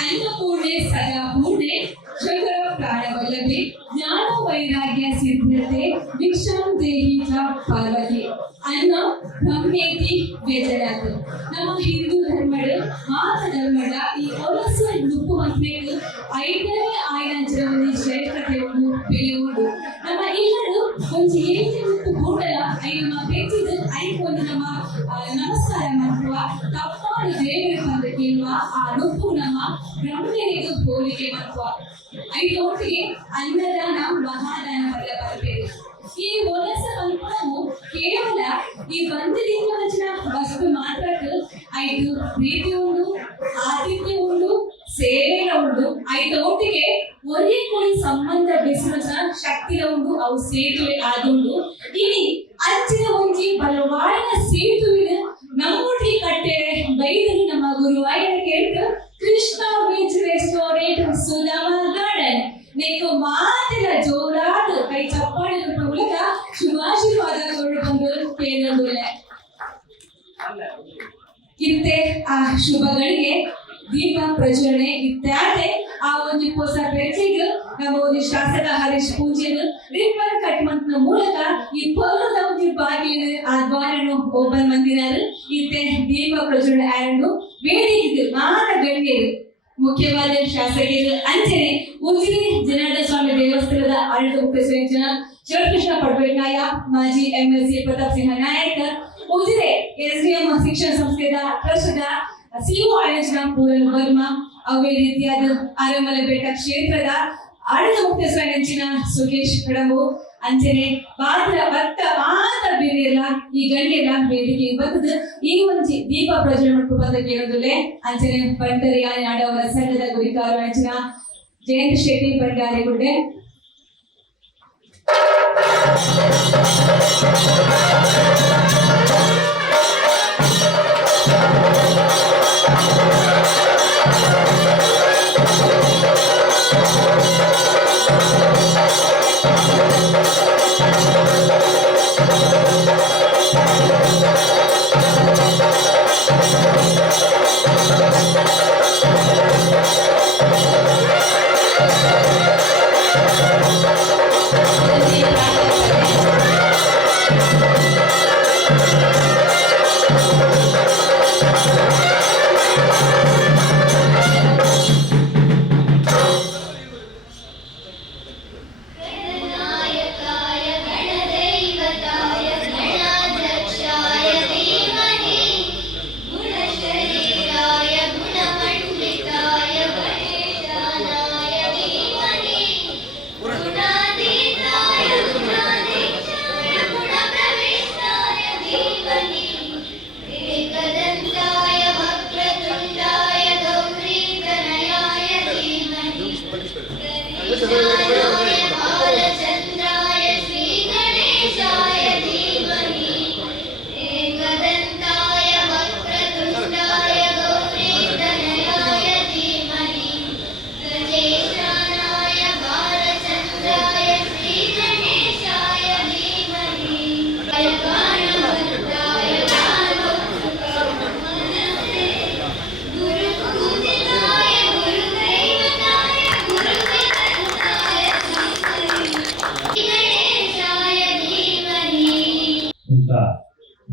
ಅನ್ನಪೂರ್ಣೆ ಸದಾಪೂರ್ಣೆ ಶಂಕರ ಪ್ರಾಣವಲ್ಲಭೆ ಜ್ಞಾನ ವೈರಾಗ್ಯ ಸಿದ್ಧತೆ ಭಿಕ್ಷಾಂ ದೇಹಿ ಚ ಪಾರ್ವತಿ ಅನ್ನ ಬ್ರಹ್ಮೇತಿ ಬೇಜಾರಾತು. ನಮ್ಮ ಹಿಂದೂ ಧರ್ಮದ ಮಾತ ಧರ್ಮದ ಈ ಒಲಸು ನುಪ್ಪು ಹಂತಕ್ಕೆ ಐದನೇ ಆಯ್ನ ಶ್ರೇಷ್ಠತೆ ಒಂದು ಬೆಲೆ ಉಂಟು. ನಮ್ಮ ಎಲ್ಲರೂ ಒಂದು ಏಕೆ ಮುಟ್ಟು ಕೂಡಲ ನಮ್ಮ ಬೆಚ್ಚಿದ ಐಕೊಂಡು ನಮ್ಮ ನಮಸ್ಕಾರ ಮಾಡುವ ತಪ್ಪಾದ ದೇವರು ಅಂತ ಕೇಳುವ ಆ ನುಪ್ಪು ನಮ್ಮ ಬ್ರಹ್ಮನಿಗೆ ಹೋಲಿಕೆ ಮಾಡುವ ಐದೊಟ್ಟಿಗೆ ಅನ್ನದಾನ ಮಹಾದಾನ ಬಲ್ಲ ಬರಬೇಕು. ಈ ಒಲಸ ಅನುಭವವು ಕೇವಲ ಈ ಬಂಧದಿಂದ ವಚನ ವಸ್ತು ಮಾತ್ರ ಐದು ಪ್ರೀತಿ ಉಂಟು, ಆತಿಥ್ಯ ಉಂಟು, ಸೇವೆ ಉಂಟು. ಐದು ಒಟ್ಟಿಗೆ ಒರೇ ಕೊಡಿ ಸಂಬಂಧ ಬೆಸುವ ಶಕ್ತಿ ಉಂಟು. ಅವು ಸೇತುವೆ ಆದುಂಟು. ಇಲ್ಲಿ ಅಂಚಿನ ಒಂಜಿ ಬಲವಾಡಿನ ಸೇತುವಿನ ನಮ್ಮೊಟ್ಟಿಗೆ ಕಟ್ಟೆ ಬೈದರು ನಮ್ಮ ಗುರುವಾಯನ ಕೇಳ್ತು Krishna beach restaurant Sudhama garden ನೆಕ್ಕು ಮಾತಿನ ಜೋರಾದ ಕೈ ಚಪ್ಪಾಳೆ ಮೂಲಕ ಶುಭಾಶೀರ್ವಾದಗಳು ಬಂದು ಕೇಳೋದಿಲ್ಲ. ಇತ್ತೆ ಆ ಶುಭಗಳಿಗೆ ದೀಪ ಪ್ರಜ್ವಲನೆ ಇತ್ಯಾದಿ ಆ ಒಂದು ಹೊಸ ಬೆಚ್ಚಿಗೆ ನಮ್ಮ ಒಂದು ಶಾಸಕ ಹರೀಶ್ ಪೂಜೆನು ರಿಬ್ಬನ್ ಕಟ್ ಮಂತ್ನ ಮೂಲಕ ಈ ಪರ್ವದ ಒಂದು ಬಾಗಿಲು ಆ ದ್ವಾರನು ಓಪನ್ ಮಂದಿರಾರು ಇತ್ತೆ ದೀಪ ಪ್ರಜ್ವಲನೆ ಆರಂಭ ವೇದಿಕೆ ಮಾತ ಗಣ್ಯರು ಮುಖ್ಯವಾದ ಶಾಸಕರು ಅಂಚನೆ ಉಜಿರೆ ಜನಾರ್ದನ ಸ್ವಾಮಿ ದೇವಸ್ಥಾನದ ಆಡಳಿತ ಮುಖ್ಯ ಸಂಯೋಜನ ಶಿವಕೃಷ್ಣ ಪಡ್ಬೇನಾಯ ಮಾಜಿ ಎಂಎಲ್ಸಿ ಪ್ರತಾಪ್ ಸಿಂಹ ನಾಯಕ್ ಉಜಿರೆ ಎಸ್ಡಿಎಂ ಶಿಕ್ಷಣ ಸಂಸ್ಥೆಯ ಟ್ರಸ್ಟ್ದ ಸಿಒ ಆಯೋಜನಾ ಪೂರನ್ ವರ್ಮಾ ಅವೇ ರೀತಿಯಾದ ಆರಮಲಬೆಟ್ಟ ಕ್ಷೇತ್ರದ ಆಡಳಿತ ಮುಖ್ಯ ಸಂಯೋಜನ ಸುಖೇಶ್ ಕಡಂಬು ಅಂಚನೆ ಪಾತ್ರ ಭತ್ತ ಮಾತ ಬೇರೆಲ್ಲ ಈ ಗಣ್ಯರ ವೇದಿಕೆ ಬಂದದ್ದು ಈ ಒಂದು ದೀಪ ಪ್ರಜ್ವಲನೆ ಬಂದ ಕೇಳೋದಿಲ್ಲ. ಅಂಚನೆ ಬಂಟರಿಯ ನಾಡವರ ಸಂಘದ ಗುರಿಕಾರ ಅಂಚನ ಜಯಂತ್ ಶೆಟ್ಟಿ ಬಂಡಾರಿಗುಡ್ಡೆ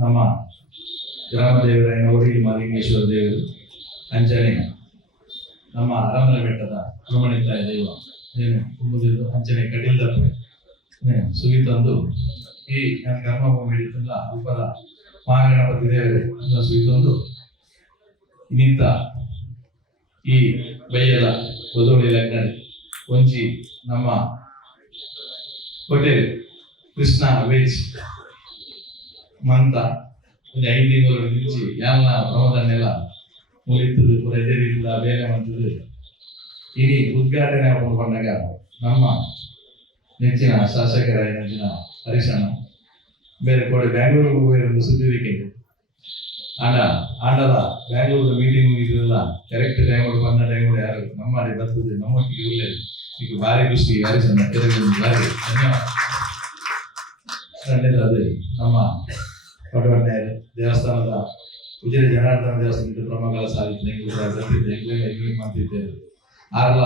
ನಮ್ಮ ಗ್ರಾಮ ದೇವರ ಮಾಲಿಂಗೇಶ್ವರ ದೇವರು ಅಂಚನೆ ನಮ್ಮ ಅರಮನೆ ಬೆಟ್ಟದ ಪ್ರಮಾಣಿತ ದೈವ ಏನು ಕುಂಬುದಿದ್ದು ಅಂಚನೆ ಕಟೀಲ್ದಪ್ಪೆ ಸುಗಿತಂದು ಈ ನನ್ನ ಕರ್ಮಭೂಮಿ ಹಿಡಿತಂದ ಅಲ್ಪದ ಮಹಾಗಣಪತಿ ದೇವರೇ ಸುಗಿತಂದು ಇನ್ನಿಂತ ಈ ಬೈಯಲ ಬದೋಳಿ ಲಗ್ನಡಿ ಒಂಜಿ ನಮ್ಮ ಹೋಟೆಲ್ ಕೃಷ್ಣ ವೆಜ್ ಮಂತ ಒಂದು 5 ತಿಂಗಳು ನಿಂಚಿ ಎಲ್ಲ ಪ್ರಮೋದನ್ನೆಲ್ಲ ಮುಗಿತದ್ದು ಪೂರ ಇದೇ ರೀತಿಯ ಬೇರೆ ಮಾಡ್ತದ್ದು ಇಡೀ ಉದ್ಘಾಟನೆ ಬಂದಾಗ ನಮ್ಮ ನೆಚ್ಚಿನ ಶಾಸಕರ ನೆಚ್ಚಿನ ಹರೀಶಣ್ಣ ಬೇರೆ ಕೂಡ ಬ್ಯಾಂಗ್ಳೂರಿಗೆ ಹೋಗಿರೋ ಸುದ್ದಿ ಆಂಡಲ ಬ್ಯಾಂಗ್ಳೂರ್ ಮೀಟಿಂಗ್ ಮುಗಿದ್ರಲ್ಲ ಕರೆಕ್ಟ್ ಟೈಮ್ ಬಂದ ಟೈಮ್ ಯಾರು ನಮ್ಮಲ್ಲಿ ಬರ್ತದೆ ನಮ್ಮೊಟ್ಟಿಗೆ ಒಳ್ಳೆಯದು ಈಗ ಭಾರಿ ಖುಷಿ ಭಾರಿ ಚಂದ ಭಾರಿ ಧನ್ಯವಾದ ಅದು ನಮ್ಮ ಪಟವಣ್ಣೆ ದೇವಸ್ಥಾನದ ಉಜಿರೆ ಜನಾರ್ದನ ದೇವಸ್ಥಾನದ ಪ್ರಮಗಳ ಸಾಲಿಗೆ ಮಾಡ್ತಿದ್ದೇವೆ ಆರ್ಲ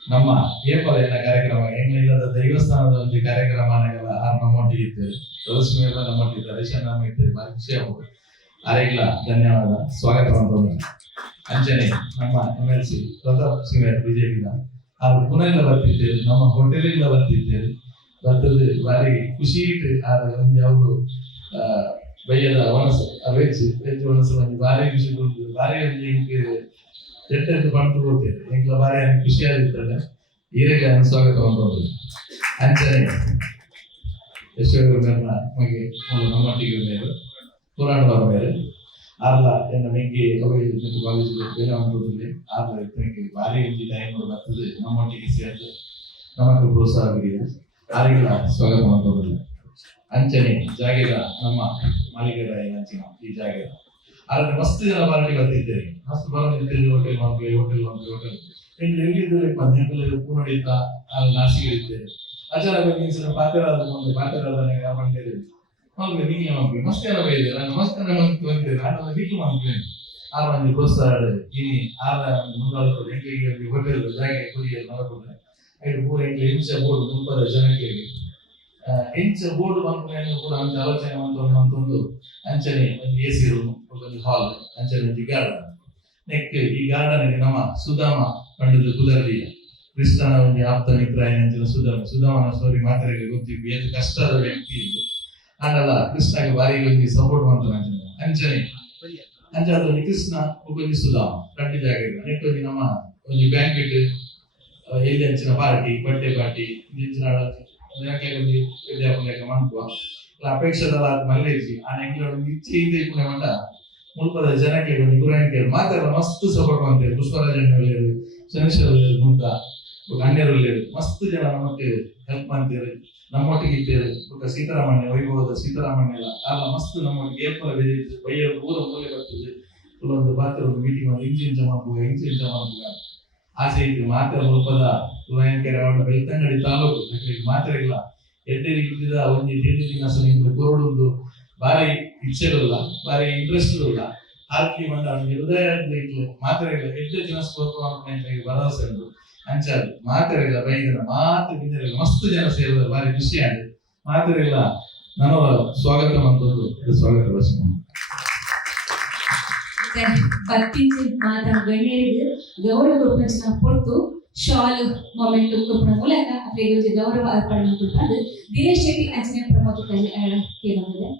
ನಮ್ಮ ಏಪಲ ಎಲ್ಲ ಕಾರ್ಯಕ್ರಮ ಹೆಂಗಿಲ್ಲದ ದೈವಸ್ಥಾನದ ಒಂದು ಕಾರ್ಯಕ್ರಮನೆಲ್ಲ ನಮ್ಮೊಟ್ಟಿಗೆ ಇದ್ದೇವೆ ತುಳಸಿ ಮೇಲೆ ನಮ್ಮೊಟ್ಟಿಗೆ ದರ್ಶನ ನಮ್ಮ ಇದ್ದೇವೆ ಭಾರಿ ಖುಷಿ ಆಗ್ಬೋದು ಆರೆಗ್ಲ ಧನ್ಯವಾದ ಸ್ವಾಗತ ಮಾಡ್ಬೋದು ಅಂಚನೆ ನಮ್ಮ MLC ಪ್ರತಾಪ್ ಸಿಂಗ್ ಬಿಜೆಪಿದ ಅವ್ರು ಪುನಃ ಬರ್ತಿದ್ದೇವೆ ನಮ್ಮ ಹೋಟೆಲಿಂದ ಬರ್ತಿದ್ದೇವೆ ಬರ್ತದೆ ಭಾರಿ ಖುಷಿ ಇಟ್ಟು ಒಂದು ಅವರು ಬಯ್ಯದ ಒಣಸು ವೆಜ್ ಒಣಸು ಒಂದು ಭಾರಿ ಖುಷಿ ಕೊಡ್ತದೆ ಭಾರಿ ಒಂದು ಹಿಂಗೆ ಎಟ್ಟೆದ್ದು ಬಂದು ಹೋಗ್ತೇವೆ ಹೆಂಗ್ಲ ಭಾರಿ ಖುಷಿಯಾಗಿರ್ತದೆ ಹೀರೆಗೆ ಸ್ವಾಗತ ಮಾಡ್ಬೋದು ಅಂಚನೆ ಯಶೋರ ಮೇಲೆ ನಮಗೆ ನಮ್ಮೊಟ್ಟಿಗೆ ಮೇಲೆ ಪುರಾಣದವರ ಮೇಲೆ ಆರ್ಲ ಎನ್ನ ಮೆಂಗೆ ಕಾಲೇಜ್ ಬೇರೆ ಒಂದು ಆರ್ಲ ನನಗೆ ಭಾರಿ ಒಂದು ಟೈಮ್ ಬರ್ತದೆ ನಮ್ಮೊಟ್ಟಿಗೆ ಸೇರಿದ್ದು ನಮಗೆ ಪ್ರೋತ್ಸಾಹ ಆಗಿದೆ ಆರಿಗಳ ಸ್ವಾಗತ ಮಾಡ್ಬೋದಿಲ್ಲ ಅಂಚನೆ ಜಾಗದ ನಮ್ಮ ಮಾಲಿಕರ ಅಂಚಿನ ಈ ಜಾಗದ ಆದ್ರೆ ಮಸ್ತ್ ಜನ ಪಾರ್ಟಿ ಬರ್ತಿದ್ದೇವೆ ಮಸ್ತ್ ಬರೋದಿದ್ದೇವೆ ಹೋಟೆಲ್ ಹೋಟೆಲ್ ಎಲ್ಲಿದ್ದೇವೆ ಪಂದ್ಯಗಳು ಪೂರ್ಣಿತ ನಾಸಿಗಳಿದ್ದೇವೆ ಆಚಾರ ಬಗ್ಗೆ ಪಾತ್ರರಾದ ಒಂದು ಪಾತ್ರರಾದ ಮಾಡ್ತೇವೆ ಮಕ್ಕಳು ನೀಲಿ ಮಕ್ಕಳು ಮಸ್ತ್ ಜನ ಬೈದೆ ನಾನು ಮಸ್ತ್ ಬಂದಿದ್ದೇವೆ ನಾನು ನೀಲಿ ಮಕ್ಕಳು ಆ ಒಂದು ಪ್ರೋತ್ಸಾಹ ಇನಿ ಆರ ಮುಂದಾಡುತ್ತದೆ ಹೆಂಗೆ ಹೋಟೆಲ್ ಜಾಗ ಕುಡಿಯಲು ನೋಡ್ಕೊಂಡ್ರೆ ಐದು ಮೂರು ಎಂಟು ಇಂಚ ಬೋರ್ಡ್ ಮುಂಬದ ಜನಕ್ಕೆ ಇಂಚ ಬೋರ್ಡ್ ಮಾಡ್ಕೊಂಡು ಕೂಡ ಒಂದು ಆಲೋಚನೆ ಒಂದು ಅಂಚನೆ ಒಂದು AC ರೂಮ್ ಒಂದು ಹಾಲ್ ಅಂಚನೆ ಒಂದು ಗಾರ್ಡನ್ ನೆಕ್ ಈ ಗಾರ್ಡನ್ ನಮ್ಮ ಸುಧಾಮ ಪಂಡಿತ ಕುದರ್ದಿಯ ಕೃಷ್ಣನ ಒಂದು ಆಪ್ತ ಮಿತ್ರ ಏನಂಚಿನ ಸುಧಾಮನ ಸ್ಟೋರಿ ಮಾತಾಡಲಿಕ್ಕೆ ಗೊತ್ತಿದ್ದು ಎಷ್ಟು ಕಷ್ಟದ ವ್ಯಕ್ತಿ ಇದು ಆಡಲ್ಲ ಕೃಷ್ಣಗೆ ಬಾರಿ ಒಂದು ಸಪೋರ್ಟ್ ಮಾಡ್ತಾನೆ ಅಂಚನೆ ಅಂಚಾದ ಕೃಷ್ಣ ಒಬ್ಬ ಸುಧಾಮ ಕಟ್ಟಿ ಜಾಗ ನೆಕ್ಕೊಂದು ನಮ್ಮ ಒಂದು ಬ್ಯಾಂಕೆಟ್ ಎಲ್ಲಿ ಅಂಚಿನ ಪಾರ್ಟಿ ಬಟ್ಟೆ ಪಾರ್ಟಿ ಇಂಚಿನ ವಿದ್ಯಾಪುರ ಮನ್ಕುವ ಅಪೇಕ್ಷೆದಲ್ಲ ಮಲ್ಲೇಜಿ ಆ ನೆಕ್ಲ ಒಂದು ಇಚ್ಛೆ ಇದೆ ಪುಣೆ ಮಂಡ ಮುಲ್ಪದ ಜನಕ್ಕೆ ಒಂದು ಗುರಾಣಿಕೆ ಮಾತಾಡ ಮಸ್ತ್ ಸಪೋರ್ಟ್ ಮಾಡ್ತೇವೆ ಪುಷ್ಪರಾಜಣ್ಣ ಒಳ್ಳೆಯದು ಶನೇಶ್ವರ ಒಳ್ಳೆಯದು ಮುಂತ ಗಣ್ಯರು ಒಳ್ಳೆಯದು ಮಸ್ತ್ ಜನ ನಮಗೆ ಹೆಲ್ಪ್ ಮಾಡ್ತೇವೆ ನಮ್ಮೊಟ್ಟಿಗೆ ಇದ್ದೇವೆ ಸೀತಾರಾಮಣ್ಯ ವೈಭವದ ಸೀತಾರಾಮಣ್ಯ ಎಲ್ಲ ಆಗ ಮಸ್ತ್ ನಮ್ಮೊಟ್ಟಿಗೆ ಏರ್ಪಲ ಬೆಳೆಯುತ್ತೆ ಬೈಯ ಊರ ಮೂಲೆ ಬರ್ತದೆ ಒಂದು ಪಾತ್ರ ಒಂದು ಮೀಟಿಂಗ್ ಮಾಡಿ ಇಂಚ ಮಾಡ್ಬೋದು ಆಸೆ ಇತ್ತು ಮಾತ್ರ ಮುಲ್ಪದ ಕುರಾಯಂಕೆರೆ ಅವರ ಬೆಳ್ತಂಗಡಿ ತಾಲೂಕು ಮಾತ್ರೆಗಳ ಎಡ್ಡೆರಿ ಇದ್ದಿದ ಒಂದು ತಿಂಡಿ ದಿನಸ ನಿಮ್ಗೆ ಕೊರಡುದು ಭಾರಿ ಇಚ್ಛೆಗಳಿಲ್ಲ ಭಾರಿ ಇಂಟ್ರೆಸ್ಟ್ ಇಲ್ಲ ಹಾಕಿ ಬಂದ ಹೃದಯ ಮಾತ್ರೆಗಳ ಎಡ್ಡೆ ದಿನ ಭರವಸೆ ಉಂಟು ಅಂಚಾದು ಮಾತ್ರೆಗಳ ಬೈದಿನ ಮಾತು ಬಿದ್ದರೆ ಮಸ್ತ್ ಜನ ಸೇರಿದ ಭಾರಿ ಖುಷಿ ಆಗಿದೆ ಮಾತ್ರೆಗಳ ನಾನು ಸ್ವಾಗತ ಮಂತದ್ದು ಸ್ವಾಗತ ಭಾಷಣ ಪತ್ತಿಂಚು ಮಾತ ಗಣ್ಯರಿಗೆ ಗೌರವ ಕೊಡುವ ಕೊಟ್ಟು ಶಾಲ್ ಮೊಮೆಂಟ್ ಕೊಡುವ ಮೂಲಕ ಅವರಿಗೆ ಗೌರವ ಅರ್ಪಣೆ ಮಾಡಿಕೊಟ್ಟು ದಿನೇಶ್ ಶೆಟ್ಟಿ ಅಂಚನೆ ಪ್ರಮೋದ್ ಕೇಳಿದೆ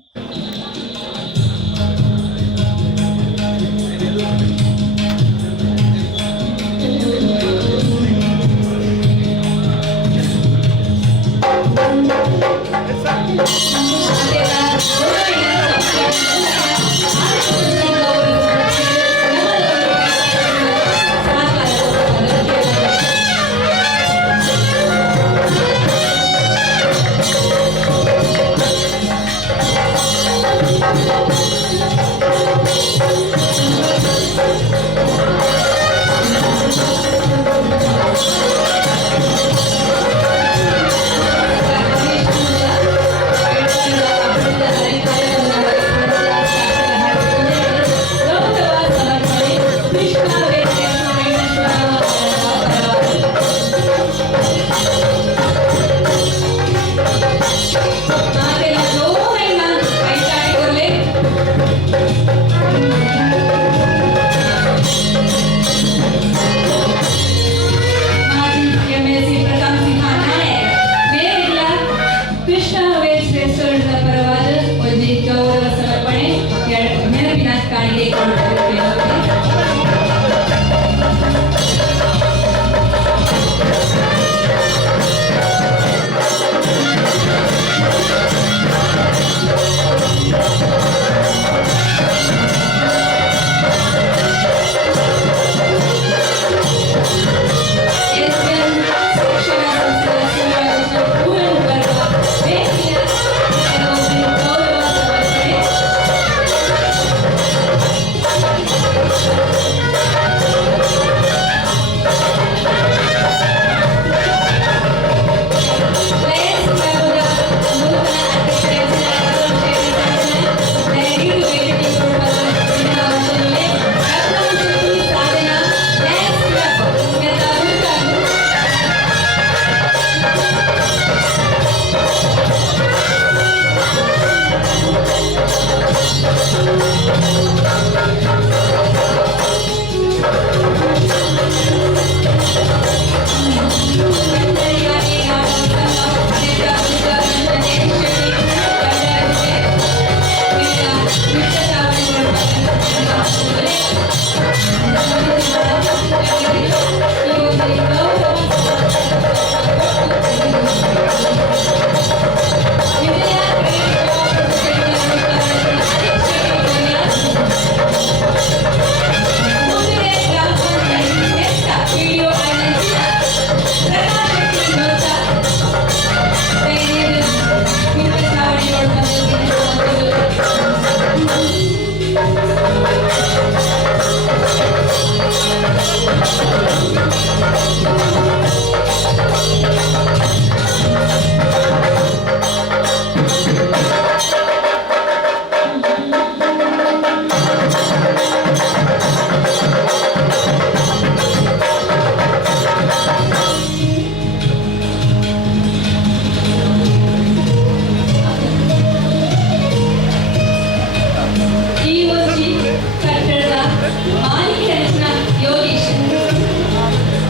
ಮಾಲಿಕೆ ರಚನಾ ಯೋಗೀಶ್.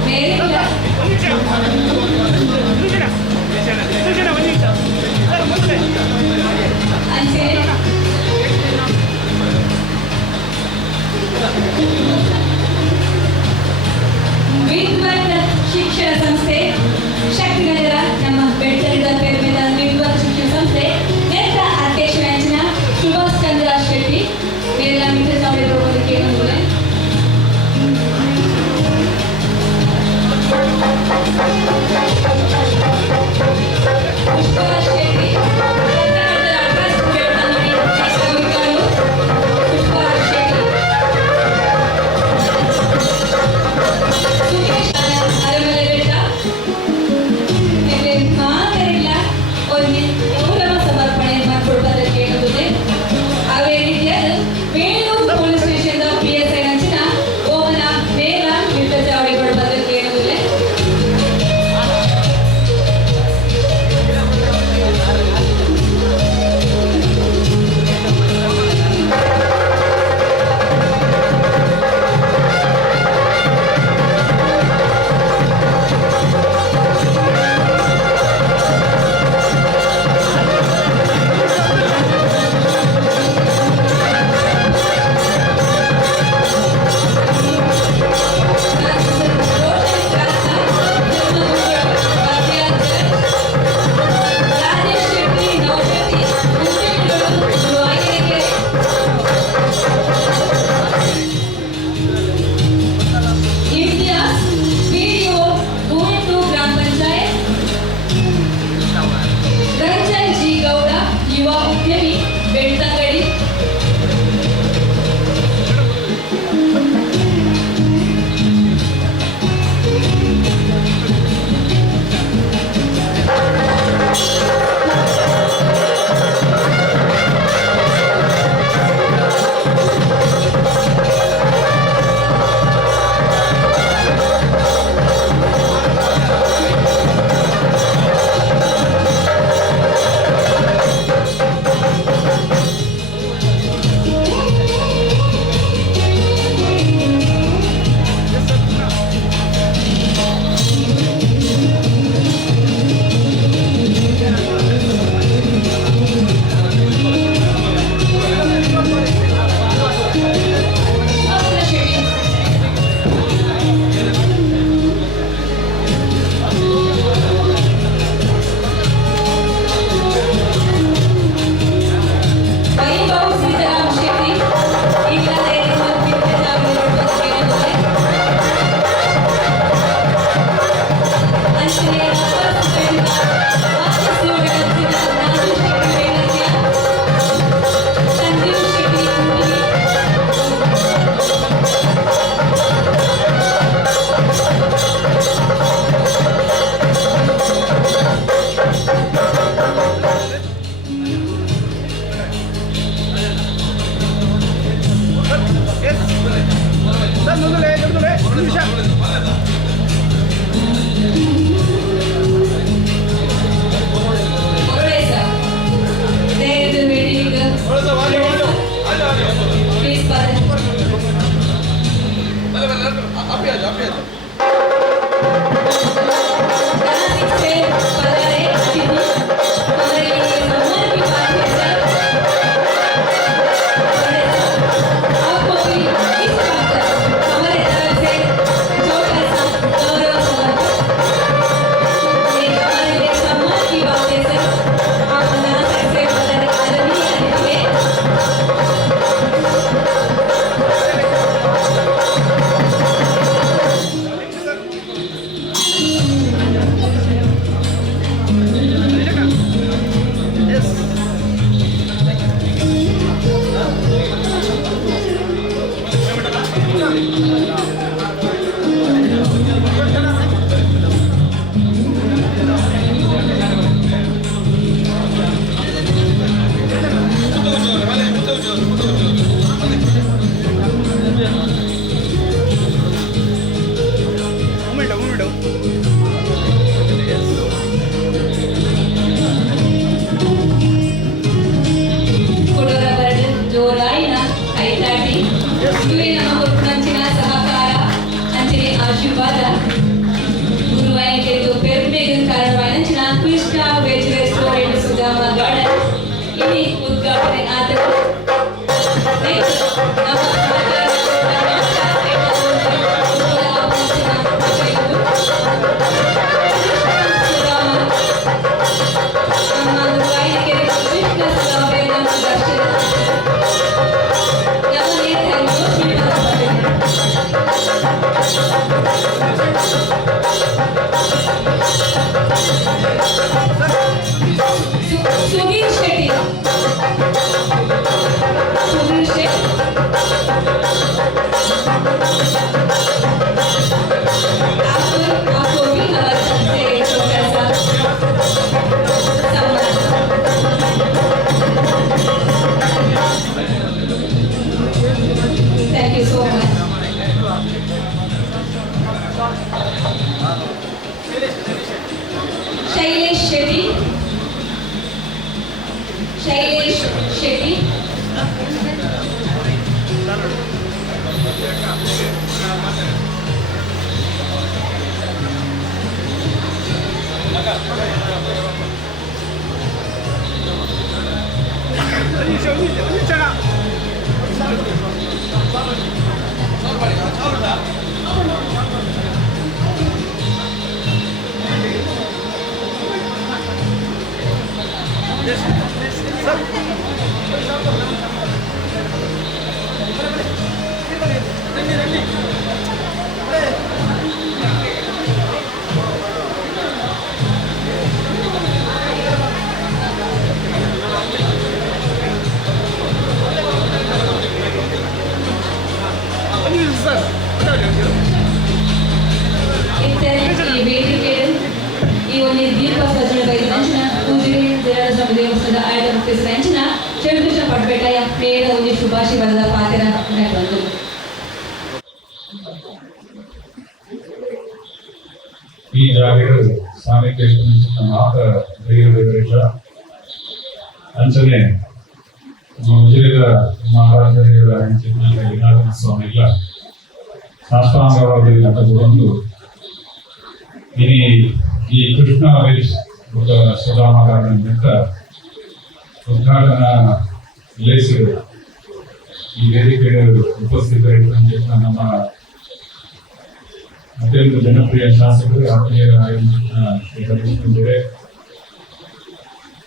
ಮೇರೆ ಅಂಚೆ ವಿದ್ವತ್ ಶಿಕ್ಷಣ ಸಂಸ್ಥೆ ಶಕ್ತಿನಗರ ನಮ್ಮ ಬೆಟ್ಟದ ಪೆರ್ಮೆದ ವಿದ್ವತ್ ಶಿಕ್ಷಣ ಸಂಸ್ಥೆ ನೇತ್ರ ಅಧ್ಯಕ್ಷ ವಂಚನ ಸುಭಾಷ್ ಚಂದ್ರ ಶೆಟ್ಟಿ ಮೇಲ ಮಿತ್ರ ಸಾವಿರ ಕೇಳಿದ್ರೆ ಪುಷ್ಪರಾಜ್ ಶೆಟ್ಟಿ ಪುಷ್ಪರಾಜ್ ಶೆಟ್ಟಿ ಒಂದು ಗೌರವ ಸಮರ್ಪಣೆ ಮಾಡಿಕೊಡುವುದಕ್ಕೆ ಹೇಳುತ್ತದೆ. ಅವೇ ರೀತಿಯಾದ ಬೇಲೂರು ಪೊಲೀಸ್ ಸ್ಟೇಷನ್ PSI ನಂಚಿನ ಓಮನ ಮೇಲ ವಿದ್ಯುತ್ ಕೊಡುವುದಕ್ಕೆ ಹೇಳುತ್ತದೆ. ಯುವ ಉದ್ಯಮಿ ಬೆಳ್ತಂಗಡಿ. ಜೋರಾಯಿನ ಕೈ ದಾಟಿ ಈ ವೇದಿಕೆಯಲ್ಲಿ ಈ ಒಂದು ದೀಪ ಸಜ್ಜನಂಚಿನ ಪೂಜೆ ದೇವಸ್ಥಾನದ ಆಯ್ದ ಹೆಸರಂಚಿನ ಶ್ರೀಕೃಷ್ಣ ಪಟ್ಬೇಟಯ ಮೇಲ ಒಂದು ಶುಭಾಶೀರ್ವಾದದ ಪಾತ್ರ ಬಂದು ಈ ಜಾಗಗಳು ಸಾಮೀಪ್ಯ ಮಾತ್ರ ದೈವಗಳಿಲ್ಲ ಅಂಚನೆ ಉಜಿರೆದ ಮಹಾರಾಜರ ಹೆಂಚಿನ ವಿನಾಯಕ ಸ್ವಾಮಿಗಳ ಸಾಷ್ಟಾಂಗವಾಗಿ ಬಂದು ಇನಿ ಈ ಕೃಷ್ಣ ವೇಶ್ ಸುಧಾಮ ಗಾರ್ಡನ್ ಉದ್ಘಾಟನಾ ಲೇಸಿರು ಈ ವೇದಿಕೆಗೆ ಉಪಸ್ಥಿತರಿದ್ದಂತೆ ನಮ್ಮ ಅತ್ಯಂತ ಜನಪ್ರಿಯ ಶಾಸಕರು ಆತ್ಮೀಯ ಶ್ರೀ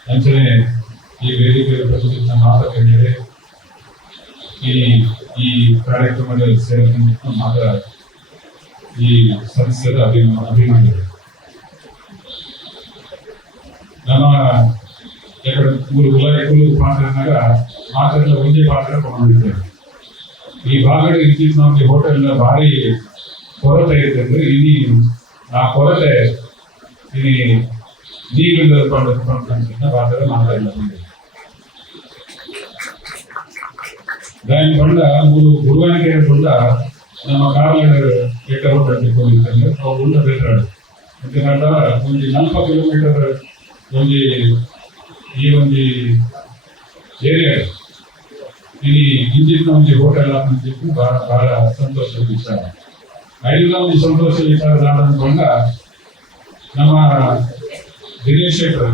ಅಂಚನೆ ಈ ವೇದಿಕೆಯ ಪ್ರತಿನಿಧಿಸಿದ ಮಾತುಕತೆ ಈ ಕಾರ್ಯಕ್ರಮದಲ್ಲಿ ಸೇರಿದ ಮಾತ್ರ ಈ ಸಂಸ್ಥೆಯ ಅಭಿಮಾನಿಗಳು ನಮ್ಮ ಎರಡು ಮೂರು ಗುಲಾಯಿಗಳು ಪಾತ್ರನಾಗ ಮಾತ್ರ ಒಂದೇ ಪಾತ್ರ ಕೊಂಡಿದ್ದೇವೆ. ಈ ಭಾಗದ ಇತ್ತೀಚೆಗೆ ನಮಗೆ ಹೋಟೆಲ್ ಭಾರಿ ಕೊರತೆ ಇದೆ ಅಂದ್ರೆ ಇಲ್ಲಿ ಆ ಕೊರತೆ ಇಲ್ಲಿ ನೀರಿನ ಭಾಗದ ಮಾತಾಡಿಲ್ಲ దాని వల్ల మూడు గురువానికి కూడా ನಮ್ಮ ಕಾರ್ಲರ್ ಏಕ ಹೋಟೆಲ್ ಇಟ್ಕೊಂಡಿರ್ತಂದ್ರೆ ಅವ್ರು ಉಂಡ ಬೇಕಾಡು ఎందుకంటే ಒಂದು 40 ಕಿಲೋಮೀಟರ್ ಒಂದು ಈ ಒಂದು ಏರಿಯಾ ಇಲ್ಲಿ ಇಂಜಿನ್ ಒಂದು ಹೋಟೆಲ್ ಅಂತ చెప్పి ಬಹಳ ಸಂತೋಷದ ವಿಚಾರ. ಐದುగా ಒಂದು ಸಂತೋಷದ ವಿಚಾರ ಅನ್ಕೊಂಡ ನಮ್ಮ ದಿನೇಶ್ ಶೆಟ್ಟರ್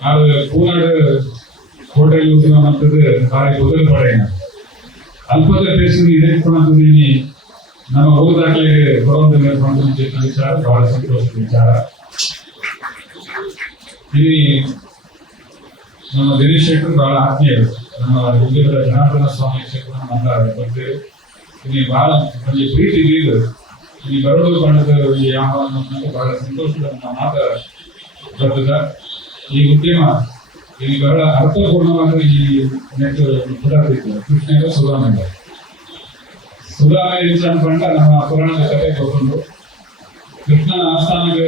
ಅದು ಕೂನಾಡು ಹೋಟೆಲ್ ಮತ್ತದು ಭಾರಿ ಮೊದಲು ಪಡೆಯ ಅಲ್ಪದ ದೇಶದಲ್ಲಿ ಇದಕ್ಕೆ ನಮ್ಮ ಹೋದಾಗಲೇ ಬರುವಂತ ವಿಚಾರ ಬಹಳ ಸಂತೋಷದ ವಿಚಾರ. ಇಲ್ಲಿ ನಮ್ಮ ದಿನೇಶ್ ಶೆಟ್ಟರ್ ಬಹಳ ಆತ್ಮೀಯರು. ನಮ್ಮ ಉದ್ಯೋಗದ ಜನಾರ್ದನ ಸ್ವಾಮಿ ಕ್ಷೇತ್ರ ಬಂದು ಇಲ್ಲಿ ಬಹಳ ಒಂದು ಪ್ರೀತಿ ಇದೆ. ಇಲ್ಲಿ ಬರೋದು ಬಣ್ಣದ ಯಾವ ಬಹಳ ಸಂತೋಷದ ಮಾತ ಬರ್ತದ. ಈ ಉದ್ಯಮ ಇಲ್ಲಿ ಬಹಳ ಅರ್ಥಪೂರ್ಣವಾದ ಈ ನೆಟ್ ಕೃಷ್ಣ ಸುಧಾಮ ಅನ್ಕೊಂಡ ನಮ್ಮ ಪುರಾಣದ ಕಥೆ ತಗೊಂಡು ಕೃಷ್ಣನ ಆಸ್ಥಾನಕ್ಕೆ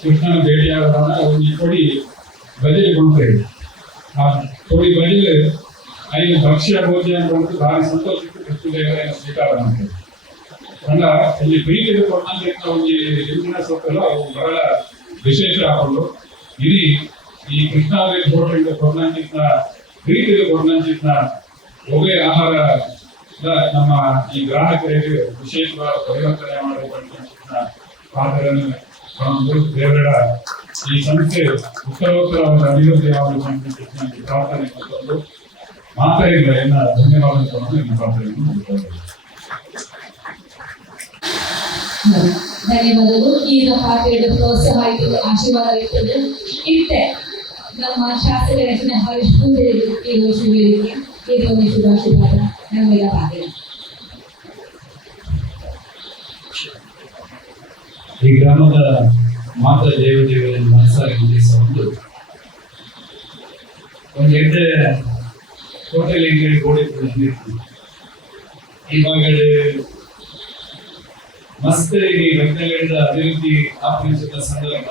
ಕೃಷ್ಣನ ಭೇಟಿಯಾಗದ ಒಂದು ಕೊಡಿ ಬಜೆಟ್ ಕೊಂಡ್ರಿ ಆ ಕೊಡಿ ಬಜೆಟ್ ಐದು ಭಕ್ಷ್ಯ ಭೋಜನ ಅನ್ಕೊಂಡು ಭಾರಿ ಸಂತೋಷಕ್ಕೆ ಕೃಷ್ಣದೇವರ ಸ್ವೀಕಾರ ಮಾಡ್ತೇವೆ. ಅಂದ ಇಲ್ಲಿ ಪ್ರೀತಿಗೆ ಕೊಟ್ಟಂತ ಒಂದು ಹಿಂದಿನ ಸೊಕ್ಕಲ್ಲ ಅವು ಬಹಳ ವಿಶೇಷ ಹಾಕೊಂಡು ಇಡೀ ಈ ಕೃಷ್ಣಾವರಿ ಹೋಟೆಲ್ ಕೊರ್ನಾಂಚಿನ ಪ್ರೀತಿಗೆ ಕೊರ್ನಾಂಚಿನ ಒಳ್ಳೆ ಆಹಾರ ನಮ್ಮ ಈ ಗ್ರಾಹಕರಿಗೆ ವಿಶೇಷವಾದ ಪರಿವರ್ತನೆ ಮಾಡಬೇಕಂತ ಪಾತ್ರವನ್ನು ದೇವರ ಈ ಸಂಸ್ಥೆ ಉತ್ತರೋತ್ತರವಾದ ಅಭಿವೃದ್ಧಿ ಆಗಬೇಕಂತ ಪ್ರಾರ್ಥನೆ ಕೊಟ್ಟು ಮಾತಾಡಿಲ್ಲ ಎಲ್ಲ ಧನ್ಯವಾದಗಳನ್ನು ನಿಮ್ಮ ಪ್ರಾರ್ಥನೆಯನ್ನು ಧನ್ಯವಾದಗಳು. ಈಗ ಪಾತ್ರೆಯ ಪ್ರೋತ್ಸಾಹ ಇರ್ತದೆ, ಆಶೀರ್ವಾದ ಇರ್ತದೆ. ಇಷ್ಟೇ ನಮ್ಮ ಶಾಸ್ತ್ರೀಯ ರಚನೆ ಹರೀಶ್ ಪೂಜೆ ಈ ವರ್ಷ ವೇದಿಕೆ ಇದೊಂದು ಶುಭಾಶೀರ್ವಾದ ನಮ್ಮೆಲ್ಲ ಪಾತ್ರೆ. ಈ ಗ್ರಾಮದ ಮಾತಾ ದೇವತೆಗಳನ್ನು ಮನಸ್ಸಾಗಿ ಉದ್ದೇಶಿಸಿಕೊಂಡು ಒಂದು ಎಡ್ಡೆ ಹೋಟೆಲ್ ಇಂಗಡಿ ಗೋಡೆ ಈ ಭಾಗದ ಮಸ್ತ್ ಈ ಬೆಂಗಳೂರಿನ ಅಭಿವೃದ್ಧಿ ಆರಂಭಿಸಿದ ಸಂದರ್ಭ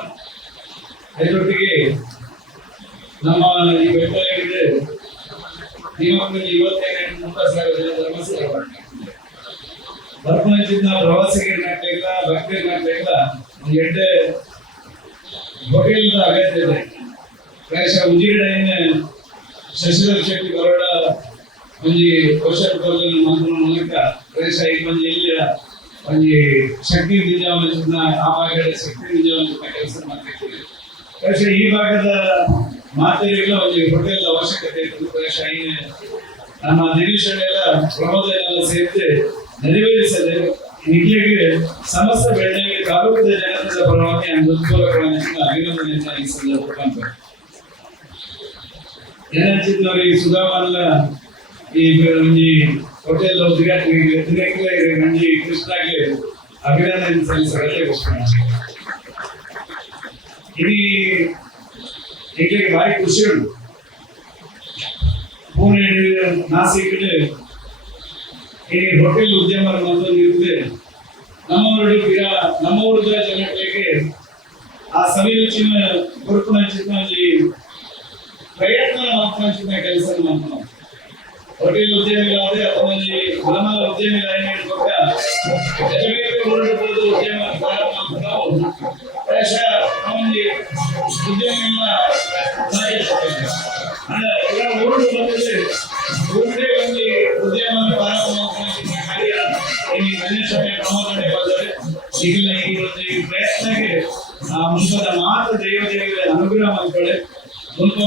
ಅದರೊಟ್ಟಿಗೆ ನಮ್ಮ ಈ ಬೆಂಗಳೂರಿಗೆ ದಿನವೊಂದರಲ್ಲಿ 25,000 ಧರ್ಮಸ್ಥಳ ಬರ್ಪಣದಿಂದ ಪ್ರವಾಸಿಗರಿಗೆ ನಾಟಕ ಭಕ್ತರಿಗೆ ನಾಟಕ ಒಂದು ಎಡ್ಡೆ ಹೋಟೆಲ್ ಅಗತ್ಯ ಇದೆ. ಪ್ರಾಯಶಃ ಉಜಿರೆಯಿಂದ ಶಶಿಧರ್ ಶೆಟ್ಟಿ ಬರೋಡ ಒಂಜಿ ಕೌಶಲ ಕೋರ್ಗಲ್ ಮಂತ್ರ ಮೂಲಕ ಪ್ರಾಯಶಃ ಈ ಮಂದಿ ಇಲ್ಲಿ ಒಂದು ಶಕ್ತಿ ನಿಜವನ್ನ ಆ ಭಾಗದ ಶಕ್ತಿ ನಿಜವನ್ನ ಕೆಲಸ ಮಾಡ್ತಿದ್ದೀವಿ. ಪ್ರಾಯಶಃ ಈ ಭಾಗದ ಮಾತೆಲ್ಲ ಒಂದು ಹೋಟೆಲ್ ಅವಶ್ಯಕತೆ ಇತ್ತು. ಪ್ರಾಯಶಃ ನಮ್ಮ ನಿರೀಕ್ಷಣೆಲ್ಲ ಪ್ರಮೋದನೆಲ್ಲ ಸೇರಿಸಿ ನೆರವೇರಿಸದೆ ಇಲ್ಲಿಗೆ ಸಮಸ್ತ ಬೆಳವಣಿಗೆ ತಾಲೂಕದ ಜನತೆಯ ಪರವಾಗಿ ಅನುಕೂಲಗಳನ್ನು ಅಭಿನಂದನೆಯನ್ನು ಈ ಸಂದರ್ಭ ಏನಾಗ್ತಿದ್ನವ್ರು ಈ ಸುಧಾಮಲ್ಲ ಈ ಹೋಟೆಲ್ ಉದ್ಘಾಟನೆಗೆ ನಂಜಿ ಕೃಷ್ಣಗೆ ಅಭಿನಂದನೆ ಸಲ್ಲಿಸಲು ಘೋಷಣೆ ఇది ಏಕೆಂದ್ರೆ ಭಾರಿ ಖುಷಿ ಉಂಟು ಪುಣೆ ನಾಸಿಕ್ ಈ ಹೋಟೆಲ್ ಉದ್ಯಮ ಮತ್ತೊಂದು ಇರುತ್ತೆ ನಮ್ಮೂರದ ಜನಗಳಿಗೆ ಆ ಸವಿರುಚಿನ ಗುರುಪುಣಿ ಪ್ರಯತ್ನ ಮಾಡ್ಕೊಂಡ ಕೆಲಸ ಮಾಡ್ತಾನೆ ಹೋಟೆಲ್ ಉದ್ಯಮಿಗಳಾದ್ರೆ ಅಥವಾ ಹಲವಾರು ಉದ್ಯಮಿಗಳ ಉದ್ಯಮ ಪ್ರಾರಂಭ ಪ್ರಾಯಶಃ ಉದ್ಯಮಿಗಳ ಅಂದ್ರೆ ಊರು ಬಂದಿದೆ ಊರೇ ಒಂದು ಉದ್ಯಮ ಪ್ರಾರಂಭ ಕಾರ್ಯ ಈ ಗಣೇಶನ ಪ್ರಮೋದನೆ ಬಂದರೆ ಈಗಿನ ಈ ಒಂದು ಪ್ರಯತ್ನಕ್ಕೆ ಮುಂಪದ ಮಾತ್ರ ದೇವತೆಗಳ ಅನುಗ್ರಹ ಮಾಡ್ಕೊಳ್ಳಿ ಮುಲ್ಪ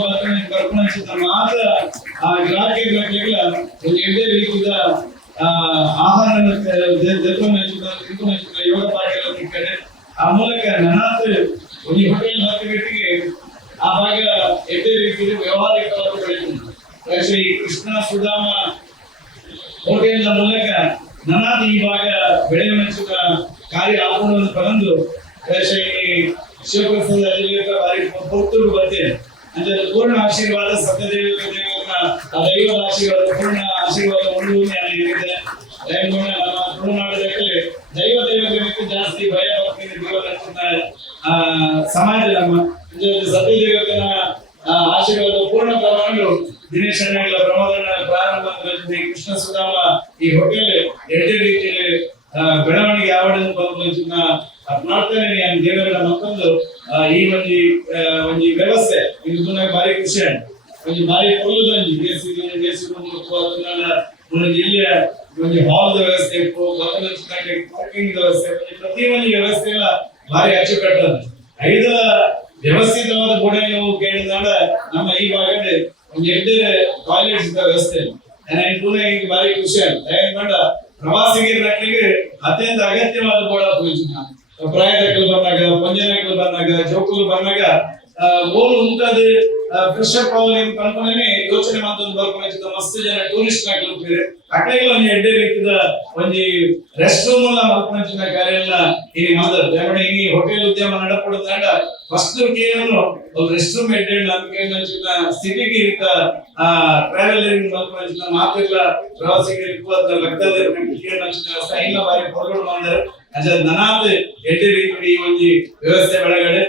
ಕರ್ಪಣಿಸಿದ ಮಾತ್ರ ಆ ಇಲಾಖೆಗಳ ಒಂದು ಇದೇ ರೀತಿಯ ಆಹಾರ ಯೋಗ ಪಾಠಗಳು ಸಿಗ್ತದೆ ಆ ಮೂಲಕ ನನಾತ್ ಒಂದು ಹೋಟೆಲ್ ಮಾರ್ಕೆಟ್ಗೆ ಆ ಭಾಗ ಇದೇ ರೀತಿಯ ವ್ಯವಹಾರಿಕವಾಗಿ ಬೆಳೆಯುತ್ತೆ ಈ ಕೃಷ್ಣ ಸುಧಾಮ ಹೋಟೆಲ್ ಮೂಲಕ ನನಾತ್ ಈ ಭಾಗ ಬೆಳೆ ಮೆಚ್ಚುವ ಕಾರ್ಯ ಆಗುವುದನ್ನು ತಂದು ಶಿವಪ್ರಸಾದ ಅಧಿವೇಶನ ಬಾರಿ ಪೌರ್ತರು ಬರ್ತೇನೆ ಅಂದ್ರೆ ಪೂರ್ಣ ಆಶೀರ್ವಾದ ಸತ್ಯದೇವ ದೈವದ ಆಶೀರ್ವಾದ ಪೂರ್ಣ ಆಶೀರ್ವಾದ ಇದೆ ನಮ್ಮ ತುಳುನಾಡಿನಲ್ಲಿ ದೈವ ದೇವತೆಗಳಿಗೆ ಜಾಸ್ತಿ ಭಯ ಭಕ್ತಿ ಸಮಾಜ ನಮ್ಮ ಸತ್ಯದೇವತನ ಆಶೀರ್ವಾದ ಪೂರ್ಣ ಪ್ರಮಾಣಗಳು ದಿನೇಶ್ ಅಣ್ಣಗಳ ಪ್ರಮೋದನ ಪ್ರಾರಂಭ ಕೃಷ್ಣ ಸುಧಾಮ ಈ ಹೋಟೆಲ್ ಎರಡೇ ರೀತಿಯಲ್ಲಿ ಬೆಳವಣಿಗೆ ಆವಡನ್ನು ಬಂದ ಪ್ರಾರ್ಥನೆ ದೇವರ ಮತ್ತೊಂದು ಈ ಒಂದು ವ್ಯವಸ್ಥೆ ಇದು ಭಾರಿ ಖುಷಿ ಒಂದು ಭಾರಿ ಕೊಲ್ಲುದಂಜಿ ಜಿಲ್ಲೆಯ ಒಂದು ಹಾಲ್ ವ್ಯವಸ್ಥೆ ಇತ್ತು ಪಾರ್ಕಿಂಗ್ ವ್ಯವಸ್ಥೆ ಪ್ರತಿಯೊಂದು ವ್ಯವಸ್ಥೆ ಎಲ್ಲ ಭಾರಿ ಅಚ್ಚುಕಟ್ಟದ ಐದು ವ್ಯವಸ್ಥಿತವಾದ ಗೋಡೆ ನೀವು ಕೇಳಿದಾಗ ನಮ್ಮ ಈ ಭಾಗದಲ್ಲಿ ಒಂದು ಎರಡು ಟಾಯ್ಲೆಟ್ಸ್ ವ್ಯವಸ್ಥೆ ಭಾರಿ ಖುಷಿ ಆಯ್ತು ಪ್ರವಾಸಿಗರ ಮಕ್ಕಳಿಗೆ ಅತ್ಯಂತ ಅಗತ್ಯವಾದ ಗೋಡ ಪ್ರಾಯದಕ್ಕಲು ಬಂದಾಗ ಪಂಜನಕ್ಕಲು ಬಂದಾಗ ಜೋಕುಲು ಬಂದಾಗ ಓಲ್ ಉಂಟದು ಫ್ರೆಶ್ ಅಪ್ ಆಗಲಿ ಕಲ್ಪನೆ ಯೋಚನೆ ಮಾತೊಂದು ಬರ್ಕೊಂಡು ಮಸ್ತ್ ಜನ ಟೂರಿಸ್ಟ್ ನಾಗ್ಲಿದ್ದಾರೆ ಅಕಡೆಗೆ ಒಂದು ಎಡ್ಡೆ ರೀತಿಯ ಒಂದು ರೆಸ್ಟ್ ರೂಮ್ ಎಲ್ಲ ಮಲ್ಕೊಂಡ ಕಾರ್ಯ ಈ ಮಾತಾಡ್ತಾರೆ ಈ ಹೋಟೆಲ್ ಉದ್ಯಮ ನಡಪಡುತ್ತಾಂಡ ಫಸ್ಟ್ ಕೇವಲ ಒಂದು ರೆಸ್ಟ್ ರೂಮ್ ಎಡ್ಡೆ ಸ್ಥಿತಿಗೆ ಇತ್ತ ಟ್ರಾವೆಲಿಂಗ್ ಮಲ್ಕೊಂಡ ಮಾತೆಲ್ಲ ಪ್ರವಾಸಿಗರಿಗೆ ಲಗ್ನದ ಸೈನ್ ಬಾರಿ ಹೊರಗಡೆ ಬಂದರೆ ಅಜ ನನಾತ್ ಎಡ್ಡೆ ರೀತಿ ಈ ಒಂದು ವ್ಯವಸ್ಥೆ ಬೆಳಗಡೆ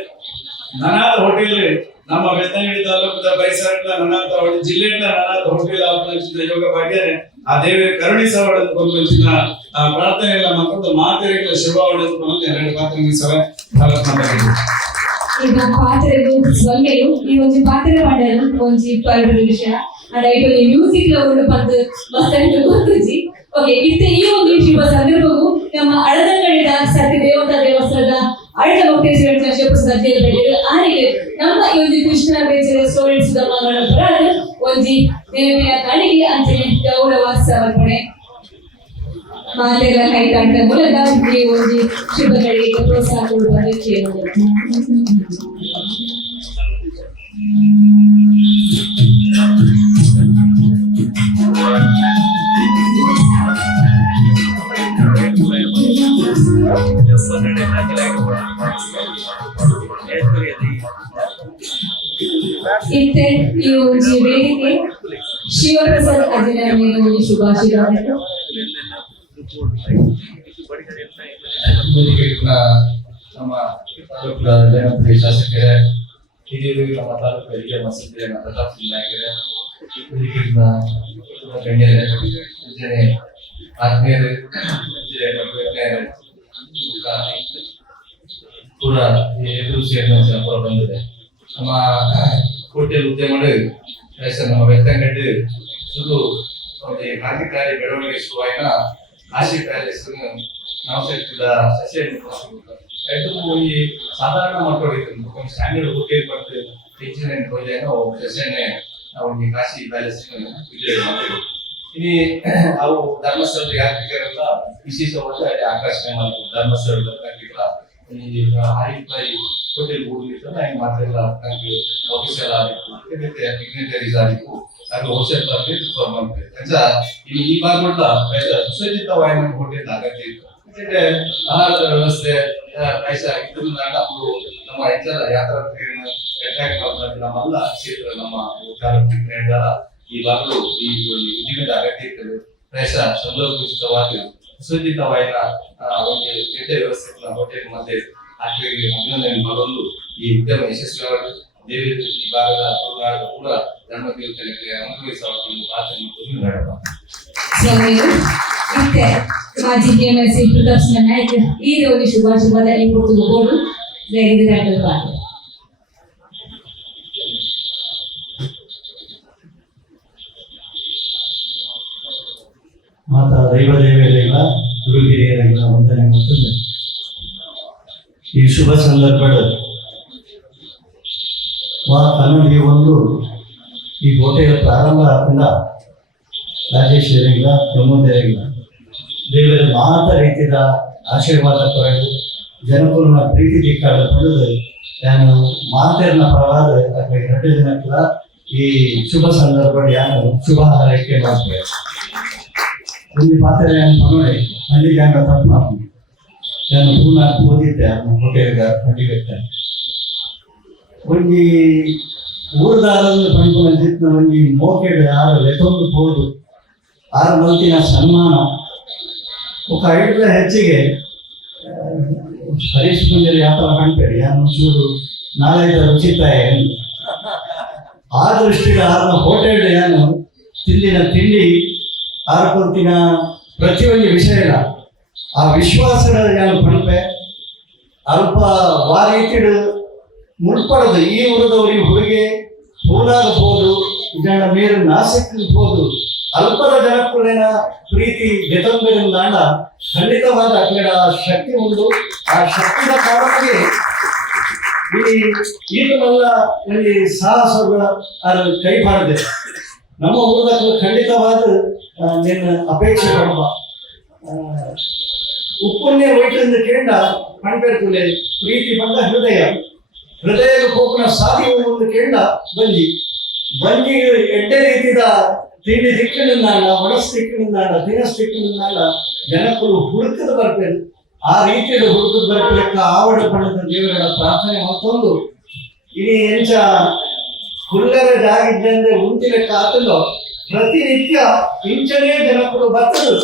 ನನಾತ್ ಹೋಟೆಲ್ ನಮ್ಮ ಬೆತ್ತನಹಳ್ಳಿ ತಾಲೂಕದ ಪರಿಸರ ನನಾತ್ ಜಿಲ್ಲೆಯ ನನಾತ್ ಹೋಟೆಲ್ ಆಪರೇಷನ್ ಯೋಗ ಭಾಗ್ಯ ಆ ದೇವರ ಕರುಣಿಸವಡನ್ನು ಕೊಂಚಿನ ಪ್ರಾರ್ಥನೆ ಎಲ್ಲ ಮತ್ತೊಂದು ಮಾತೆರೆಗಳ ಶುಭವಡನ್ನು ಎರಡು ಪಾತ್ರೆ ಸಭೆ ಈಗ ಪಾತ್ರೆಗಳು ಸೊನ್ನೆರು ಈ ಒಂದು ಪಾತ್ರೆ ಮಾಡಲು ಒಂಜಿ ಪರ್ವದ ವಿಷಯ ಅಂಡ್ ಐಟು ಈ ಮ್ಯೂಸಿಕ್ ಲ ಒಂದು ಪಂತ ಮಸ್ತ್ ಗೊತ್ತುಜಿ ಓಕೆ ಇತ್ತೆ ಈ ಒಂದು ಶುಭ ಸಂದರ್ಭವು ನಮ್ಮ ಅಳದಂಗಡಿದ ಸತ್ಯ ದೇವತಾ ದೇವಸ್ಥಾನದ ಅಳದ ಮುಕ್ತೇಶ್ವರ ಶಿವಪ್ರಸಾದ ದೇವರ ಆನೆಗೆ ನಮ್ಮ ಈ ಒಂದು ಕೃಷ್ಣ ಬೇಜ ರೆಸ್ಟೋರೆಂಟ್ಸ್ ಮಗಳ ಪರಾದ ಒಂಜಿ ದೇವಿನ ಕಣಿಗೆ ಅಂಚನೆ ಗೌರವ ಸಮರ್ಪಣೆ ಮಾತೆಗಳ ಕೈತಾಟ ಮೂಲಕ ಈ ಒಂದು ಶುಭ ಗಳಿಗೆ ಪ್ರೋತ್ಸಾಹ ಕೊಡುವ ಕೇಳುವುದು ಇತ್ತೆ ಈ ಒಂದು ವೇದಿಕೆ ಶಿವಪ್ರಸಾದ್ ಅಜಯನಿಗೆ ಶುಭಾಶಯಗಳು ನಮ್ಮ ತಾಲೂಕಿನ ಜನಪ್ರಿಯ ಶಾಸಕರೇ ಹಿರಿಯರು ನಮ್ಮ ತಾಲೂಕು ಹಿರಿಯ ಮಸೂದೆ ಪ್ರತಾಪ್ ಸಿಂಗ್ ನಾಯಕರೇ ಗಣ್ಯರೇ ಪೂಜನೆ ಆತ್ಮೀಯರೇ ಕೂಡ ಎದುರು ಸೇರಿದ ಪುರ ಬಂದಿದೆ ನಮ್ಮ ಹೋಟೆಲ್ ಉದ್ಯಮಗಳು ನಮ್ಮ ಬೆತ್ತಂಗಡ್ಡು ಸುದು ಒಂದು ಕ್ರಾಂತಿಕಾರಿ ಬೆಳವಣಿಗೆ ಶುರುವಾಯಿನ ಆಶಿ ಪ್ಯಾಲೇಸ್ ನಾವು ಸೇರ್ತಿದ್ದ ಸಸ್ಯ ಈ ಸಾಧಾರಣ ಮಕ್ಕಳು ಒಂದು ಸ್ಟ್ಯಾಂಡರ್ಡ್ ಹೋಟೆಲ್ ಬರ್ತು ಹೆಚ್ಚಿನ ಹೋದೇನೋ ಸಸ್ಯನೇ ನಾವು ಈ ಕಾಶಿ ಪ್ಯಾಲೇಸ್ ವಿಜಯ ಮಾಡ್ತೀವಿ ಇಲ್ಲಿ ಅವು ಧರ್ಮಸ್ಥಳದ ಯಾತ್ರಿಕರೆಲ್ಲ ವಿಶೇಷವಾಗಿ ಅಲ್ಲಿ ಆಕರ್ಷಣೆ ಮಾಡ್ತೀವಿ ಧರ್ಮಸ್ಥಳದ ಈ ಹಾಯಿಪಾಯಿ ಹೋಟೆಲ್ ಹೋಗ್ಲಿಕ್ಕೆ ಮಾತ್ರ ಆಫೀಸರ್ ಆಗಿತ್ತು ಸಿಗ್ನೇಟರೀಸ್ ಆಗಿತ್ತು ಅದು ಹೋಟೆಲ್ ಬಗ್ಗೆ ಮಾಡ್ತಾರೆ ಅಂಚ ಈ ಬಾರ್ಮಂಡ ಸುಸಜ್ಜಿತ ವಾಯುಮಂಡ ಹೋಟೆಲ್ ಅಗತ್ಯ ಇತ್ತು ಯಾಕಂದ್ರೆ ಆಹಾರದ ವ್ಯವಸ್ಥೆ ಪೈಸಾ ಇದನ್ನ ನಾವು ನಮ್ಮ ಹೆಚ್ಚಳ ಯಾತ್ರಾರ್ಥಿಗಳನ್ನ ಅಟ್ರಾಕ್ಟ್ ಮಾಡೋದು ನಮ್ಮೆಲ್ಲ ಕ್ಷೇತ್ರ ನಮ್ಮ ಕಾರ್ಯಕ್ರಮದ ಈ ಬಾಗಲು ಈ ಉದ್ಯಮದ ಅಗತ್ಯ ಇರ್ತದೆ ಪೈಸಾ ಸಂದರ್ಭೋಚಿತವಾಗಿ ಸುಸಜ್ಜಿತವಾದ ಒಂದು ಕೆಟ್ಟ ವ್ಯವಸ್ಥೆ ಹೋಟೆಲ್ ಮತ್ತೆ ಹಾಕಿ ಅಭಿನಂದನೆ ಮಾಡಲು ಈ ಉದ್ಯಮ ಯಶಸ್ವಿಯಾಗಿ ದೇವಿ ಈ ಭಾಗದ ಕೂಡ ಧರ್ಮದೇವತೆಗಳಿಗೆ ಅನುಭವಿಸುವ ಪ್ರಾರ್ಥನೆ ಮಾಡಪ್ಪ. ಮತ್ತೆ ಮಾಜಿ ಕೆಎಂಎಸ್ಸಿ ಪ್ರತಾಪ್ ನಾಯ್ಕ ಈ ಒಂದು ಶುಭಾಶಯದಲ್ಲಿ ಕೊಟ್ಟು ಧೈರ್ಯದ ಮಾತಾ ದೈವ ದೇವತೆಗಳ ಗುರು ಹಿರಿಯರಿಗಳ ವಂದನೆ ಮಾಡ್ತದೆ. ಈ ಶುಭ ಸಂದರ್ಭದ ಅನ್ನೋದು ಒಂದು ಈ ಹೋಟೆಲ್ ಪ್ರಾರಂಭ ಆದ ರಾಜೇಶ್ವರಿಗಳ ಪ್ರಮೋದರಿಗಳ ದೇವರ ಮಾತ ರೀತಿಯ ಆಶೀರ್ವಾದ ಪಡೆದು ಜನಪುರನ ಪ್ರೀತಿ ದಿಕ್ಕಾಡ ಪಡೆದು ನಾನು ಮಾತೇರ್ನ ಪ್ರವಾದ ಅಥವಾ 2 ದಿನಗಳ ಈ ಶುಭ ಸಂದರ್ಭ ನಾನು ಶುಭ ಹಾರೈಕೆ ಮಾಡ್ತೇವೆ. ಒಂದು ಪಾತ್ರೆಯನ್ನು ನೋಡಿ ಅಲ್ಲಿ ಜಾಗ ತಪ್ಪ ನಾನು ಪುನಃ ಓದಿದ್ದೆ ಅದನ್ನ ಹೋಟೆಲ್ಗ ಕಂಡಿದ್ದೆ ಒಂದು ಊರದಾರನ್ನು ಪಂಡು ಬಂದಿತ್ತು ಒಂದು ಮೋಕೆಡ್ ಯಾರು ಲೆತೊಂದು ಹೋದು 6 ಮಂತಿನ ಸನ್ಮಾನ ఒక 5 ಹೆಚ್ಚಿಗೆ ಹರೀಶ್ ಪುಂಜರಿ ವ್ಯಾಪಾರ ಕಾಣ್ಬೇಡಿ ಯಾರು ಚೂರು 4-5 ರುಚಿತಾಯ ಆ ದೃಷ್ಟಿಗೆ ಆರನ ಹೋಟೆಲ್ ಯಾನು ತಿಂದಿನ ತಿಂಡಿ ಆರ್ಕೊಳ್ತಿನ ಪ್ರತಿಯೊಂದು ವಿಷಯ ಆ ವಿಶ್ವಾಸಗಳ ಯಾನು ಪಣಪೆ ಅಲ್ಪ ವಾರೀತಿಡು ಮುಳ್ಪಡದು ಈ ಊರದವರಿಗೆ ಹುಡುಗೆ ಪೂನಾಗಬಹುದು ಇದನ್ನ ನೀರು ನಾಸಿಕ್ಬಹುದು ಅಲ್ಪದ ಜನಕ್ಕೂಡಿನ ಪ್ರೀತಿ ಬೆತಂಬರಿಂದಾಂಡ ಖಂಡಿತವಾದ ಅక్కడ ಶಕ್ತಿ ಉಂಟು. ಆ ಶಕ್ತಿಯ ಕಾರಣಕ್ಕೆ ಈಗಲೆಲ್ಲ ಇಲ್ಲಿ ಸಾಹಸಗಳ ಅದು ಕೈ ಮಾಡಿದೆ ನಮ್ಮ ಊರದ ಖಂಡಿತವಾದ ನಿನ್ನ ಅಪೇಕ್ಷೆ ಪಡಬ ಉಪ್ಪನ್ನೇ ವೈಟಂದ ಕೇಂದ್ರ ಕಣ್ಪೆರ್ತುಲೆ ಪ್ರೀತಿ ಬಂದ ಹೃದಯದ ಹೋಗಿನ ಸಾಧಿ ಒಂದು ಕೇಂದ್ರ ಬಂಜಿ ಎಡ್ಡೆ ರೀತಿಯ ತಿಂಡಿ ದಿಕ್ಕಿನಿಂದಾಂಡ ಮನಸ್ ದಿಕ್ಕಿನಿಂದಾಂಡ ತಿನಸ್ ದಿಕ್ಕಿನಿಂದಾಂಡ ಜನಕ್ಕಳು ಹುಡುಕದ ಬರ್ತೇನೆ ಆ ರೀತಿಯಲ್ಲಿ ಹುಡುಕದ ಬರ್ತಿಲೆಕ್ಕ ಆವಡ ಪಡೆದ ದೇವರ ಪ್ರಾರ್ಥನೆ ಮತ್ತೊಂದು ಇಡೀ ಎಂಚ ಹುಲ್ಲರ ಜಾಗಿದ್ದಂದ್ರೆ ಉಂಟಿ ಲೆಕ್ಕ ಆತಲ್ಲೋ ಪ್ರತಿನಿತ್ಯ ಇಂಚನೇ ಜನಕ್ಕಳು ಬರ್ತದೆ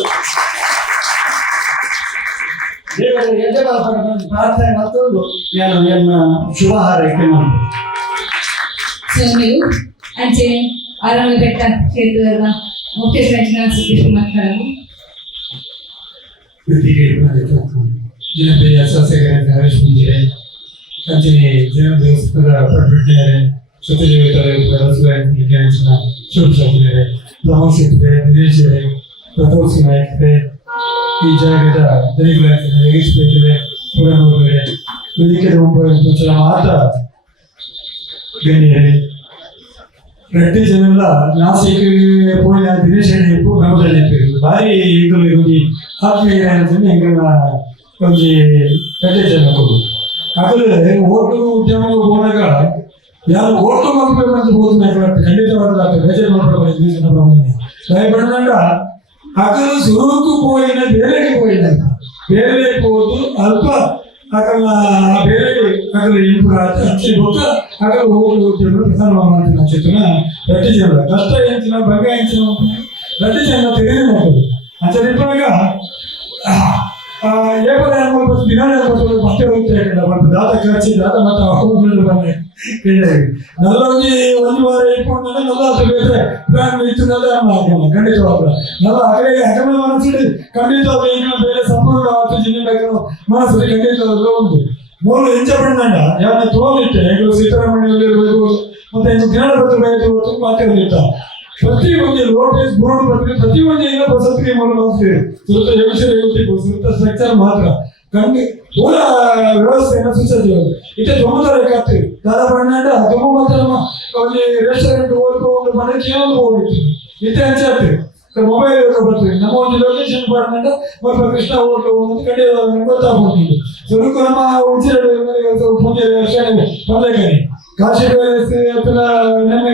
ದೇವರ ಯಜಮಾನ ಪ್ರಾರ್ಥನೆ ಮತ್ತೊಂದು ನಾನು ನನ್ನ ಶುಭ ಹಾರೈಕೆ ಮಾಡ್ತೇನೆ. ಅಂಚೆ ಆರಾಮಘಟ್ಟ ಕ್ಷೇತ್ರದ ಮುಖ್ಯ ಸಂಚಾಲಕ ಸತೀಶ್ ಮಾತನಾಡಲು ಜನಪ್ರಿಯ ಶಾಸಕರಾದ ಹರೀಶ್ ಪುಂಜರೆ ಅಂಚನೆ ಜನ ದೇವಸ್ಥಾನದ ಪಟ್ಟಣರೆ ಸತ್ಯದೇವತರ ಶುಭ ಶಾಸಕರೇ ಪ್ರಮೋದ್ ಶೆಟ್ಟರೆ ದಿನೇಶ್ ಪ್ರತಾಪ್ ಸಿಂಗ್ ನಾಯ್ಕರೇ ಈ ಜಾಗದ ದೈವಗಳೇ ಯೋಗೇಶ್ ಬೇಕರೆ ಪುರನೂರೇ ವೇದಿಕೆ ಮುಂಬೈ ಮಾತ ಗಣ್ಯರೇ ಗಟ್ಟಿ ಜನಲ್ಲ ನಾಸಿಕ್ ಪೋಯಿನ ದಿನೇಶ್ ಪ್ರಮೋದನೆ ಭಾರಿ ಈಗಲೂ ಹೋಗಿ ಆತ್ಮೀಯ ಎಂಗಳ ಒಂದು ಗಟ್ಟಿ ಜನಕ್ಕೂ ಅದರಲ್ಲಿ ಓಟು ಉದ್ಯಮಕ್ಕೆ ಹೋದಾಗ ಯಾರು ಓಟು ಮಲ್ಪೆ ಬಂದು ಹೋದ ಖಂಡಿತವಾದ ಬೇಜಾರು ಮಾಡ್ಕೊಂಡು ದಯಪಡಿದಾಗ ಅಕಲು ಸುರುಕು ಪೋಯಿನ ಬೇರೆಗೆ ಪೋಯಿನ ಬೇರೆ ಹೋದು ಅಲ್ಪ ಅಕಲ್ಲ ಬೇರೆ ಅಕಲ ಇಂಪು ಹಚ್ಚಿ ಬೊಕ್ಕ ಅಕಲ ಹೋಗುದು ಪ್ರಧಾನ ಮಾಡ್ತೀನಿ ಚಿತ್ರನ ಗಟ್ಟಿ ಜನ ಕಷ್ಟ ಎಂಚಿನ ಬಗ್ಗೆ ಎಂಚಿನ ಗಟ್ಟಿ ಜನ ತೆಗೆದು ಮಾಡ್ಬೋದು ಅಂತ ಇರುವಾಗ ಏಪದ ದಿನ ಮತ್ತೆ ಹೋಗ್ತಾ ಮತ್ತು ದಾತ ಖರ್ಚಿ ದಾತ ಮತ್ತು ಹೋಗ್ಬಿಟ್ಟು ಬಂದೆ ನಲ್ಲೊಂದು ಒಂದು ವಾರ ಇಟ್ಕೊಂಡು ನಲ್ಲ ಬೇರೆ ಪ್ಲಾನ್ ಇತ್ತು ನಲ್ಲ ಖಂಡಿತವಾದ ನಲ್ಲ ಅಕಡೆ ಅಕಡೆ ಮನಸ್ಸಿಗೆ ಖಂಡಿತವಾದ ಈಗ ಬೇರೆ ಸಂಪೂರ್ಣ ಜಿಲ್ಲೆ ಮನಸ್ಸಲ್ಲಿ ಖಂಡಿತವಾದ ಒಂದು ಮೂರು ಇಂಚ ಬಣ್ಣಂಡ ಯಾವನ್ನ ತೋಲಿಟ್ಟೆ ಈಗ ಸಿದ್ದರಾಮಯ್ಯ ಇರಬೇಕು ಮತ್ತೆ ಜ್ಞಾನಪತ್ರ ಮಾತಾಡಿರ್ತ ಪ್ರತಿಯೊಂದು ನೋಟಿಸ್ ಬೋರ್ಡ್ ಬರ್ತೀವಿ ಪ್ರತಿಯೊಂದು ಈಗ ಪ್ರಸಕ್ತಿ ಮಾಡ್ತೀವಿ ಸುತ್ತ ಯೋಚನೆ ಸುತ್ತ ಸ್ಟ್ರಕ್ಚರ್ ಮಾತ್ರ ಕಂಡು ಪೂರ ವ್ಯವಸ್ಥೆಯನ್ನು ಸುಸಜ್ಜಿರೋದು ಇತ್ತೆ ತೊಂಬತ್ತರ ಕತ್ತಿ ದಾದ ಬಣ್ಣಂಡ ತೊಂಬತ್ತರ ಒಂದು ರೆಸ್ಟೋರೆಂಟ್ ಹೋಗ್ಕೊಂಡು ಮನೆಗೆ ಏನೋ ಹೋಗಿತ್ತು ಇತ್ತೆ ಹಂಚಾಗ್ತಿ ಮೊಬೈಲ್ ಬರ್ತೀವಿ ನಮ್ಮ ಒಂದು ಲೊಕೇಶನ್ ಬಣ್ಣಂಡ ಮತ್ತು ಕೃಷ್ಣ ಹೋಗ್ಲು ಒಂದು ಕಡೆ ಗೊತ್ತಾಗ್ಬಿಡ್ತೀವಿ ಸುರುಕು ನಮ್ಮ ಉಚಿತ ಪೂಜೆ ಪಲ್ಲೆಕರಿ ಕಾಶಿ ನೆನ್ನೆ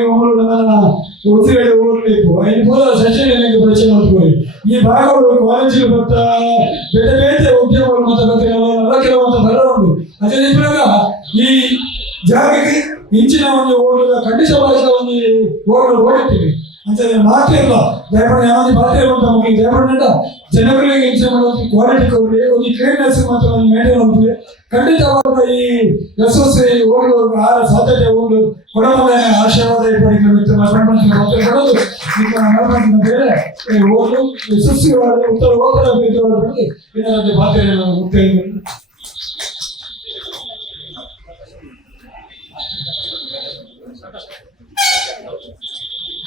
ನಮ್ಮ ಉಸಿರಾಡಿ ಹೋಗ್ಬೇಕು ಐದು ಮೂಲ ಸಚಿವನಿಗೆ ಪರಿಚಯ ಮಾಡ್ಕೊಳ್ಳಿ. ಈ ಭಾಗಗಳು ಕಾಲೇಜಿಗೆ ಬರ್ತಾ ಬೇರೆ ಬೇರೆ ಉದ್ಯಮಗಳು ಮತ್ತು ಎಲ್ಲ ಕೆಲವೊಂದು ಬರ ಉಂಟು. ಅದೇ ಇದ್ರಾಗ ಈ ಜಾಗಕ್ಕೆ ಇಂಚಿನ ಒಂದು ಓಡಲು ಖಂಡಿತವಾಗಿ ಒಂದು ಓಡಲು ಓಡುತ್ತೀವಿ ಅಂತ ಮಾತ್ರ ಇಲ್ಲ. ದಯಮಾಡಿ ಯಾವ್ದು ಮಾತ್ರ ಇರುವಂತ ಮಕ್ಕಳಿಗೆ ದಯಮಾಡಿ ಜನಗಳಿಗೆ ಇಂಚೆ ಮಾಡೋದು ಕ್ವಾಲಿಟಿ ಕೊಡಲಿ, ಒಂದು ಕ್ಲೀನ್ನೆಸ್ ಮತ್ತು ಒಂದು ಮೇಂಟೈನ್ ಹೋಗ್ಲಿ. ಖಂಡಿತವಾದ ಈ ಯಶಸ್ವಿ ಓಡಲು ಆಹಾರ ಸಾಧ್ಯತೆ ಓಡಲು ಕೊಡಮನೆ ಆಶೀರ್ವಾದ ಕೊಡೋದು ನಿಮ್ಮ ಬೇರೆ ಓಡಲು ಯಶಸ್ವಿವಾದ ಉತ್ತರ ಓದಲ ಬಗ್ಗೆ ಇದರಲ್ಲಿ ಮಾತೇನೆ ಮುಖ್ಯ.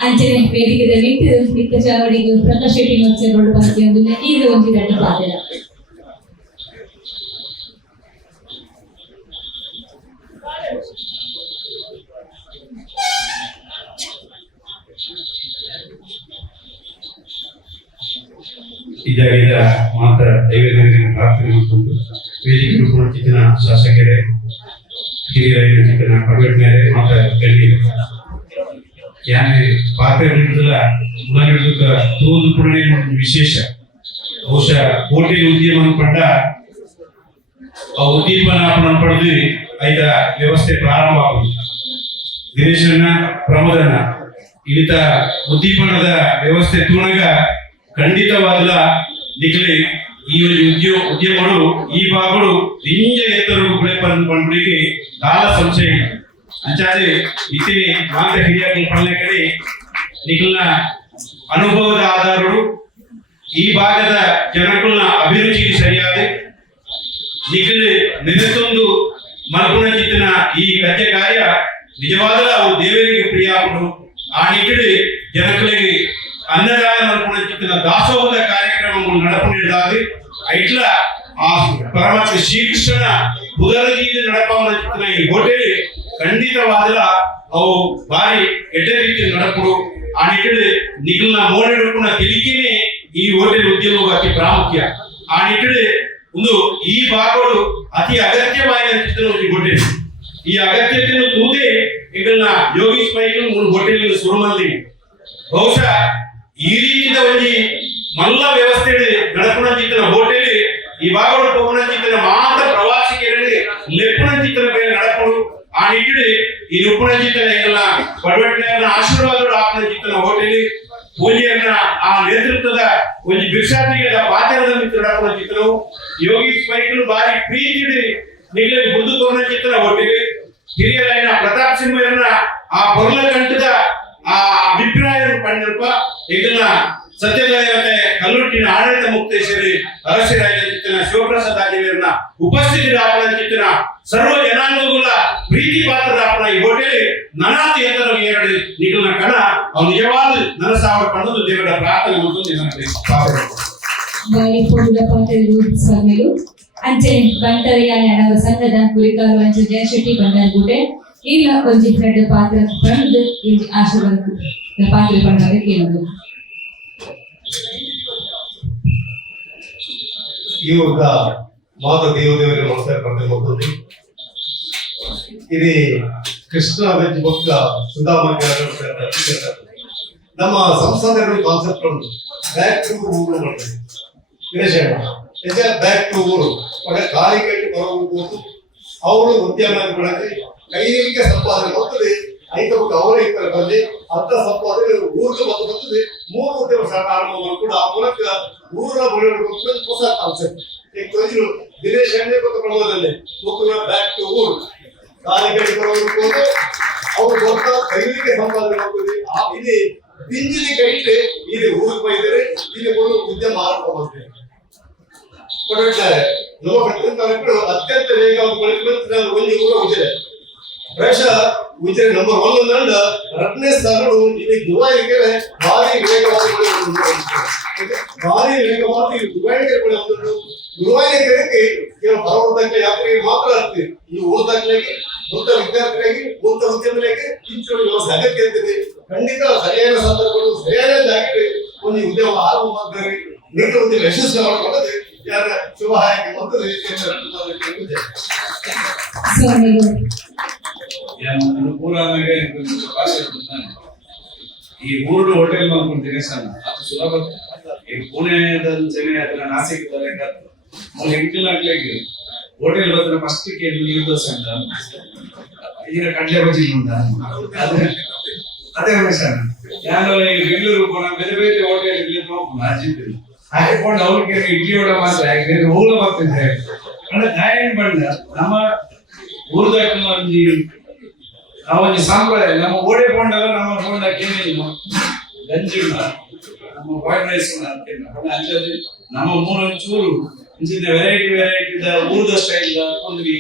ಅಂಚನೆ ವೇದಿಕೆದ ನಿತ್ಯ ಚಾವಡಿಗೆ ಪ್ರಕಾಶ್ ಶೆಟ್ಟಿ ನೋಡ್ಕೊಂಡು ಬಾಕಿ ಒಂದು ಈಗ ಒಂದು ಗಂಟೆ ಪಾದರ ಇದಾಗಿದ್ದ ಮಾತ್ರ ದೈವಗಳಿಗೆ ಪ್ರಾರ್ಥನೆ ಮಾಡಿಕೊಂಡು ವೇದಿಕೆ ಚಿಕ್ಕನ ಶಾಸಕರೇ, ಹಿರಿಯರ ಚಿಕ್ಕನ ಪಗಡ್ಮೇಲೆ ಮಾತ್ರ ಗಣ್ಯರು ಯಾನೆ ಪಾತ್ರೆ ಹಿಡಿದಲ್ಲ ಉದಾಹರಣೆ ಹಿಡಿದ ತೋದು ಕೂಡ ವಿಶೇಷ. ಬಹುಶಃ ಹೋಟೆಲ್ ಉದ್ಯಮ ಪಂಡ ಆ ಉದ್ದೀಪನ ಪಡೆದು ಐದ ವ್ಯವಸ್ಥೆ ಪ್ರಾರಂಭ ಆಗುದು. ದಿನೇಶನ ಪ್ರಮೋದನ ಇಳಿತ ಉದ್ದೀಪನದ ವ್ಯವಸ್ಥೆ ತೂಣಗ ಖಂಡಿತವಾದ ನಿಖಲೆ ಈ ಉದ್ಯಮಗಳು ಈ ಭಾಗಗಳು ದಿಂಜ ಎತ್ತರು ಪಂಡಿಗೆ ಕಾಲ ಸಂಶಯ ಅಂಚಾದೆ ಇತೇ ಮಾತ್ರ ಹಿರಿಯ ಕಡೆ ನಿಖಲ್ನ ಅನುಭವದ ಆಧಾರಗಳು ಈ ಭಾಗದ ಜನಗಳನ್ನ ಅಭಿರುಚಿಗೆ ಸರಿಯಾದ ನಿಖಲ್ ನೆನೆತೊಂದು ಮಲ್ಪುಣ ಚಿತ್ತನ ಈ ಕಜ್ಜೆ ಕಾರ್ಯ ನಿಜವಾದ ಅವು ದೇವರಿಗೆ ಪ್ರಿಯ ಆಗುವುದು. ಆ ನಿಖಲ್ ಜನಗಳಿಗೆ ಅನ್ನದಾನ ಮಲ್ಪುಣ ಚಿತ್ತನ ದಾಸೋಹದ ಕಾರ್ಯಕ್ರಮವನ್ನು ನಡಪಣಿಡಿದಾಗ ಐಟ್ಲ ಆ ಪರಮಾತ್ಮ ಶ್ರೀಕೃಷ್ಣನ ಪುನರುಜ್ಜೀವ ನಡಪವನ ಚಿತ್ತನ ಈ ಹೋಟೆಲ್ ಖಂಡಿತವಾದ ಅವು ಬಾರಿ ಎಡ್ಡ ರೀತಿ ನಡಪಡು. ಆ ನಿಟ್ಟಿನಲ್ಲಿ ನಿಖಲ್ನ ಮೋಡಿಡುkuna ತಿಳಿಕೆನೆ ಈ ಹೋಟೆಲ್ ಉದ್ಯಮವು ಅತಿ ಪ್ರಾಮುಖ್ಯ. ಆ ನಿಟ್ಟಿನಲ್ಲಿ ಒಂದು ಈ ಭಾಗಗಳು ಅತಿ ಅಗತ್ಯವಾದ ಚಿತ್ರ ಒಂದು ಹೋಟೆಲ್. ಈ ಅಗತ್ಯತೆಯನ್ನು ತೂದೆ ಇದನ್ನ ಯೋಗೀಶ್ ಪೈಕಲ್ ಮೂರು ಹೋಟೆಲ್ ಸುರುಮಲ್ಲಿ ಬಹುಶಃ ಈ ರೀತಿಯ ಒಂದು ಮಲ್ಲ ವ್ಯವಸ್ಥೆ ನಡಪುಣ ಚಿತ್ರ ಹೋಟೆಲ್ ಈ ಭಾಗಗಳು ಪೋಪಣ ಚಿತ್ರ ಮಾತ್ರ ಪ್ರವಾಸಿಗರಿಗೆ ಲೆಪ್ಪುಣ ಚಿತ್ರ ಬೇರೆ ನಡಪಡು. ಆ ನಿಟ್ಟಿನಲ್ಲಿ ಈ ಉಪ್ಪಣ ಚಿತ್ರ ಎಲ್ಲ ಪಡವಟ್ಟಿನ ಆಶೀರ್ವಾದಗಳು ಆಪಣ ಚಿತ್ರ ಹೋಟೆಲ್ ಪೂಜೆಯನ್ನ ಆ ನೇತೃತ್ವದ ಒಂದು ಭಿಕ್ಷಾಟಿಗದ ಪಾತ್ರದ ಮಿತ್ರ ನಡಪುಣ ಚಿತ್ರವು ಯೋಗೀಶ್ ಪೈಕಲ್ ಬಾರಿ ಪ್ರೀತಿ ನಿಗಲಿ ಬುದ್ಧ ತೋರಣ ಚಿತ್ರ ಹೋಟೆಲ್ ಹಿರಿಯರಾಯನ ಪ್ರತಾಪ್ ಸಿಂಹರನ್ನ ಆ ಪೊರ್ಲ ಕಂಠದ ಆ ಅಭಿಪ್ರಾಯ ಪಂಡಪ್ಪ ಇದನ್ನ ಸತ್ಯದೇವತೆ ಕಲ್ಲುಟ್ಟಿನ ಆಡಳಿತ ಮುಕ್ತೇಶ್ವರಿ ಅರಸರಾಯ ಚಿತ್ತನ ಶಿವಪ್ರಸಾದ್ ಆಚಾರ್ಯರನ್ನ ಉಪಸ್ಥಿತಿ ಆಪಣ ಚಿತ್ತನ ಸರ್ವ ಜನಾಂಗಗಳ ಪ್ರೀತಿ ಪಾತ್ರದ ಆಪಣ ಈ ಹೋಟೆಲ್ ನನಾತಿ ಎತ್ತರ ಎರಡು ನಿಖಲ್ನ ಕಣ ಅವ್ನು ನಿಜವಾದ ನನಸಾವಡ ಪಣ್ಣದು ದೇವರ ಪ್ರಾರ್ಥನೆ ಸ್ವಾಮಿಗಳು ಅಂಚನೆ ಬಂಟರಿಯಾನ ಸಂಘದ ಕುರಿತಾರು ಅಂಚೆ ಜಯಶೆಟ್ಟಿ ಬಂಡಾರ್ಗುಡೆ ಇಲ್ಲ ಒಂಜಿ ಫ್ರೆಂಡ್ ಪಾತ್ರ ಪಂಡ್ ಇಂಜಿ ಆಶೀರ್ವಾದ ಪಾತ್ರ ಪಂಡಾಗ ಕೇಳೋದು. ಇವಾಗ ಮಾತಾ ದೇವದೇವರ ನಮಸ್ಕಾರ ಮಾಡ್ಕೊಂಡು ಇದು ಕೃಷ್ಣ ವೆಜ್ ಬೊಕ್ಕ ಸುಧಾಮಂಗ ನಮ್ಮ ಸಂಸದರ ಕಾನ್ಸೆಪ್ಟ್ ಉಂಟು ಬ್ಯಾಕ್ ಟು ಊರು ಮಾಡ್ತೀವಿ ಬ್ಯಾಕ್ ಟು ಊರು ಒಳ್ಳೆ ಖಾಲಿ ಕಟ್ಟಿ ಬರೋದು ಅವರು ಉದ್ಯಮ ಬೆಳೆದು ಕೈಗೆ ಸಂಪಾದನೆ ಬರ್ತದೆ. ಐದು ಅವರ ಇತರ ಬಂದು ಅರ್ಧ ಸಂಪಾದನೆ ಊರಿಗೆ ಬರ್ತದೆ. ಮೂರು ಉದ್ಯಮ ಆರಂಭ ಕೂಡ ಆ ಮೂಲಕ ಊರ ಬೆಳೆಯುವ ಹೊಸ ಕಾನ್ಸೆಪ್ಟ್ ಈಗ ತೋರಿಸಿರು ದಿನೇಶ್ ಹೆಣ್ಣೆ ಕೊಟ್ಟ ಪ್ರಮೋದಲ್ಲಿ ಬ್ಯಾಕ್ ಟು ಊರು ಖಾಲಿ ಕಟ್ಟಿ ಬರೋದು ಅವರು ಬರ್ತಾ ಕೈಗೆ ಸಂಪಾದನೆ ಮಾಡ್ತದೆ. ಇಲ್ಲಿ ಬಿಂಜಿಲಿ ಕೈಟ್ರೆ ಇಲ್ಲಿ ಊರಿಗೆ ಬೈದರೆ ಇಲ್ಲಿ ಒಂದು ಉದ್ಯಮ ಆರಂಭ ಮಾಡ್ತೇವೆ. ಅತ್ಯಂತ ವೇಗವಾಗಿ ಒಂದು ಊರ ಉಜಿರೆ ಪ್ರಾಯಶಃ ಉಜಿರೆ ನಂಬರ್ 1 ಅಂದ ರತ್ನೇ ಸಾಗರು ಇಲ್ಲಿ ದುಬೈಗೆ ಭಾರಿ ವೇಗವಾಗಿ ಬೆಳೆಯುವುದು. ದುಬೈಗೆ ಕೇವಲ ಪರ್ವತಕ್ಕೆ ಯಾತ್ರೆಗೆ ಮಾತ್ರ ಆಗ್ತದೆ. ಈ ಊರದಾಗಲಿಗೆ ಮುಂತ ವಿದ್ಯಾರ್ಥಿಗಳಿಗೆ ಮುಂತ ಉದ್ಯಮಗಳಿಗೆ ಇಂಚು ವ್ಯವಸ್ಥೆ ಅಗತ್ಯ ಇರ್ತದೆ. ಖಂಡಿತ ಸರಿಯಾದ ಸಂದರ್ಭಗಳು ಸರಿಯಾದ ಜಾಗಕ್ಕೆ ಒಂದು ಉದ್ಯಮ ಆರಂಭ ಮಾಡ್ತಾರೆ. ನಿಖರ ಉದ್ಯಮ ಯಶಸ್ವಿ ಮಾಡಿಕೊಳ್ಳದೆ ಯಾರ ಶುಭ ಹಾಕಿ ಬರ್ತದೆ. ಈ ಊರು ಹೋಟೆಲ್ ಮಾಡ್ಕೊಂತೀನಿ ಸಣ್ಣ ಅದು ಸುಲಭ ಈ ಪುಣೆದಲ್ಲಿ ಜನ ಅದನ್ನ ನಾಸಿಕದಲ್ಲಿ ಮೂಲ ಎಂಟ್ಲಾಗ್ಲಿಕ್ಕೆ ಹೋಟೆಲ್ ಬಂದ್ರೆ ಫಸ್ಟ್ ಕೇಳಿ ನೀರು ದೋಸೆ ಅಂತ ಈಗ ಕಡ್ಲೆ ಬಜ್ಜಿ ಉಂಟ ಅದೇ ವಿಷಯ ನಾನು ಈ ಬೆಂಗಳೂರು ಹೋಗೋಣ ಬೇರೆ ಬೇರೆ ಹೋಟೆಲ್ ಇಲ್ಲಿ ನೋಡ್ಕೊಂಡು ಅಜಿದ್ದು ಹಾಕೊಂಡು ಅವ್ರಿಗೆ ಇಡ್ಲಿ ವಡ ಮಾತ್ರ ಬೇರೆ ಊರ ಬರ್ತಿದ್ರೆ ಅಂದ್ರೆ ಗಾಯನ ಬಂದ ನಮ್ಮ ಊರ್ದಾಗ ಒಂಜಿ ನಾವೊಂದು ಸಂಪ್ರದಾಯ ನಮ್ಮ ಓಡೆ ಕೊಂಡಲ್ಲ ನಮ್ಮ ಕೊಂಡಕ್ಕೆ ಗಂಜಿ ಉಂಟ ನಮ್ಮ ಬಾಯ್ಡ್ ರೈಸ್ ಅಂಜದು ನಮ್ಮ ಮೂರೊಂಚೂರು ಇಂಚಿನ ವೆರೈಟಿ ಊರ್ದ ಸ್ಟೈಲ್ ಕುಂದ್ರಿ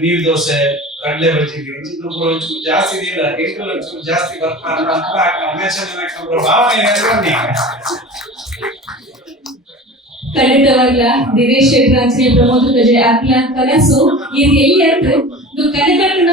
ನೀರ್ ದೋಸೆ ಕಡಲೆ ಬಜ್ಜಿ ಇಂಚಿನ ಜಾಸ್ತಿ ನೀರ ಎಂಟು ಜಾಸ್ತಿ ಬರ್ತಾ ಭಾವನೆ ಖಂಡಿತವಾಗ್ಲ ದಿನೇಶ್ ಶೆಟ್ಟರ್ ಅಂಚನೆ ಪ್ರಮೋದ್ ಕಜೆ ಆಕ್ಲ ಕನಸು ಇದು ಎಲ್ಲಿ ಅಂತ ಇದು ಕನಕಟ್ಟನ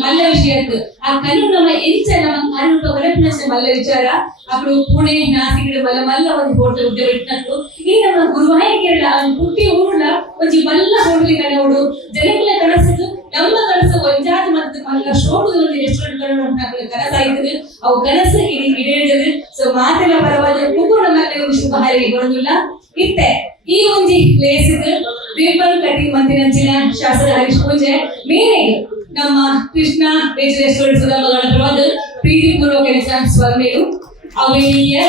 ಮಲ್ಲ ವಿಷಯ ಆ ಕನು ನಮ್ಮ ಎಂಚ ನಮ್ಮ ಕಾನೂನು ಕನಕನ ಮಲ್ಲ ವಿಚಾರ ಅప్పుడు ಪುಣೆ ನಾಸಿಕ್ ಮಲ್ಲ ಮಲ್ಲ ಒಂದು ಹೋಟೆಲ್ ಉದ್ಯೋಗ ಇಟ್ಟಂತು ಈ ನಮ್ಮ ಗುರುವಾಯ ಕೇರಳ ಹುಟ್ಟಿ ಊರ್ಲ ಒಂಜಿ ಮಲ್ಲ ಹೋಟೆಲ್ ಕನೋಡು ಜನಗಳ ಕನಸು ನಮ್ಮ ಕನಸು ಒಂಜಾದ ಮತ್ತು ಮಲ್ಲ ಶೋಡು ಒಂದು ರೆಸ್ಟೋರೆಂಟ್ ಕನಸು ಕನಸಾಯ್ತದೆ ಅವು ಕನಸು ಈಡೇರಿದೆ ಸೊ ಮಾತೆಲ್ಲ ಪರವಾದ ಕೂಗು ನಮ್ಮ ಒಂದು ಶುಭ ಹಾರೈಕೆ ಬರೋದಿಲ್ಲ ಇತ್ತೆ ಈ ಒಂಜಿ ಪ್ಲೇಸ್ ರಿಬ್ಬನ್ ಕಟಿಂಗ್ ಮಂತಿನಂಚಿನ ಶಾಸಕ ಹರೀಶ್ ಪೂಜೆ ಮೇರೆಗೆ ನಮ್ಮ ಕೃಷ್ಣ ವೆಜ್ ರೆಸ್ಟೋರೆಂಟ್ ಸುಧಾಮಗಳ ಪ್ರವಾದ ಪ್ರೀತಿ ಪೂರ್ವ ಕೆಲಸ ಸ್ವಾಮಿಗಳು ಅವೇನಿಯ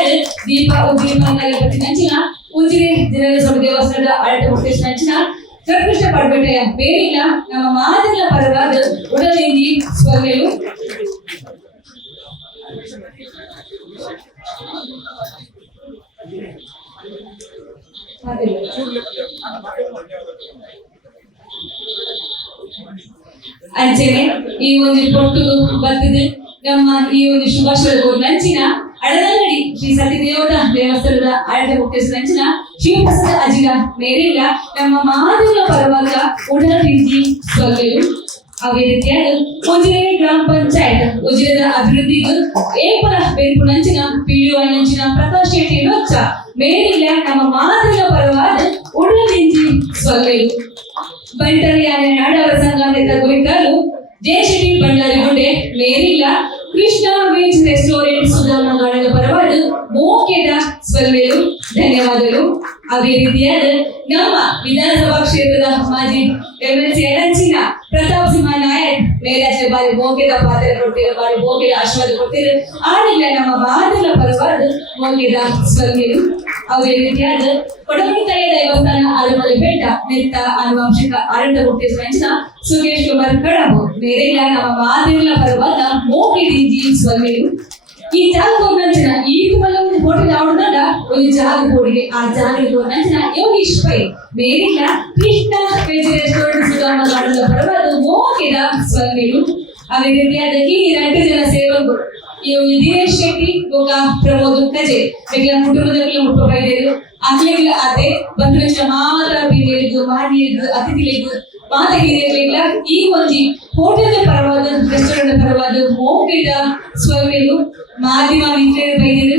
ದೀಪ ಉದ್ದೀಪಂಗಲ ಪತ್ತಿನಂಚಿನ ಉಜಿರೆ ಜನರ ಸಭೆ ದೇವಸ್ಥಾನದ ಆಡಳಿತ ಮುಖ್ಯಸ್ಥನಂಚಿನ ಕೃಷ್ಣ ಪಡ್ಬೇಟೆಯ ಬೇರಿಲ್ಲ ನಮ್ಮ ಮಾದರಿಯ ಪರವಾದ ಉಡಲಿಂಗಿ ಸ್ವಾಮಿಗಳು ಅಂಚನೆ ಈ ಒಂದು ಪೊಟ್ಟು ಬರ್ತದೆ ನಮ್ಮ ಈ ಒಂದು ಶುಭಾಶಯ ನಂಚಿನ ಅಡದಂಗಡಿ ಶ್ರೀ ಸತಿದೇವದ ದೇವಸ್ಥಾನದ ಆಡಳಿತ ಮುಖ್ಯಸ್ಥ ನಂಚಿನ ಶಿವಪ್ರಸಾದ ಅಜಿರ ಮೇರೆಲ್ಲ ನಮ್ಮ ಮಾದರಿಯ ಪರವಾಗ ಉಡಲಿಂಗಿ ಸ್ವಾಮಿಗಳು ಅದೇ ರೀತಿಯಾದ ಉಜಿರೆ ಗ್ರಾಮ ಪಂಚಾಯತ್ ಉಜಿರೆದ ಅಭಿವೃದ್ಧಿಗೂ ಏಪರ ಬೆಂಕು ನಂಚಿನ ಪಿಡಿಒ ನಂಚಿನ ಪ್ರಕಾಶ್ ಶೆಟ್ಟಿ ರೊಚ್ಚ ಮೇಲಿಲ್ಲ ನಮ್ಮ ಮಾದರಿಯ ಪರವಾದ ಉಡಲಿಂಗಿ ಸ್ವಾಮಿಗಳು ಬಂಟರಿಯಾನ ನಾಡವರ ಸಂಘದ ಗುರಿಕಾರು ಜಯಶೆಟ್ಟಿ ಬಂಡಾರಿ ಗುಂಡೆ ಮೇಲಿಲ್ಲ ಕೃಷ್ಣ ವೆಜ್ ರೆಸ್ಟೋರೆಂಟ್ ಸುಧಾಮಗಳ ಪರವಾದ ಮೋಕೆದ ಸ್ವಾಮಿಗಳು ಧನ್ಯವಾದಗಳು ಅದೇ ರೀತಿಯಾದ ನಮ್ಮ ವಿಧಾನಸಭಾ ಕ್ಷೇತ್ರದ ಮಾಜಿ ಎಂಎಲ್ಸಿ ಎನಂಚಿನ ಪ್ರತಾಪ್ ಸಿಂಹ ನಾಯಕ್ ಮೇಲಾಚೆ ಬಾರಿ ಮೋಕೆದ ಪಾತ್ರ ಕೊಡ್ತೀರ ಬಾರಿ ಮೋಕೆದ ಆಶೀರ್ವಾದ ಕೊಡ್ತೀರ ಆಡಿಲ್ಲ ನಮ್ಮ ಮಾದಲ ಪರವಾದ ಮೋಕೆದ ಸ್ವಾಮಿಗಳು ಅದೇ ರೀತಿಯಾದ ಕೊಡಗುಂತಾಯ ದೇವಸ್ಥಾನ ಆಲಮಲೆ ಬೆಟ್ಟ ನೆತ್ತ ಆನುವಂಶಿಕ ಆಡಳಿತ ಮುಖ್ಯಸ್ಥರ ಸುರೇಶ್ ಕುಮಾರ್ ಕಡಬು ಮೇರೆಲ್ಲ ನಮ್ಮ ಮಾದಲ ಪರವಾದ ಮೋಕೆದಿಂಜಿ ಸ್ವಾಮಿಗಳು ಈ ಜಾಗ ನಂಚಿನ ಈ ಒಂದು ಹೋಟೆಲ್ ಆವಡನಾಗ ಒಂದು ಜಾಗ ಹೋಡಿಗೆ ಆ ಜಾಗ ನಂಚಿನ ಯೋಗೀಶ್ ಪೈ ಮೇಲಿನ ಕೃಷ್ಣ ವೆಜ್ ರೆಸ್ಟೋರೆಂಟ್ ಸುಧಾಮಗಳ ಪರವಾದ ಮೋಕೆದ ಸ್ವಾಮಿಗಳು ಅದೇ ರೀತಿಯಾದ ಈ 2 ಜನ ಸೇವಕರು ಈ ದಿನೇಶ್ ಶೆಟ್ಟಿ ಒಬ್ಬ ಪ್ರಮೋದ್ ಕಜೆ ಮಿಗಿಲ ಕುಟುಂಬದಲ್ಲಿ ಮುಟ್ಟಬೈದರು ಆಗ್ಲಿಲ್ಲ ಅದೇ ಬಂಧುಗಳ ಮಾತ್ರ ಬೀಳಿದ್ದು ಮಾಡಿದ್ದು ಅತಿಥಿಗಳಿದ್ದು ಮಾತಗಿರಿಯಲಿಲ್ಲ ಈ ಒಂದು ಹೋಟೆಲ್ ಪರವಾದ ರೆಸ್ಟೋರೆಂಟ್ ಪರವಾದ ಮೋಕೆದ ಸ್ವಾಮಿಗಳು ಮಾಧ್ಯಮ ಮಿತ್ರರು ಬೈದರು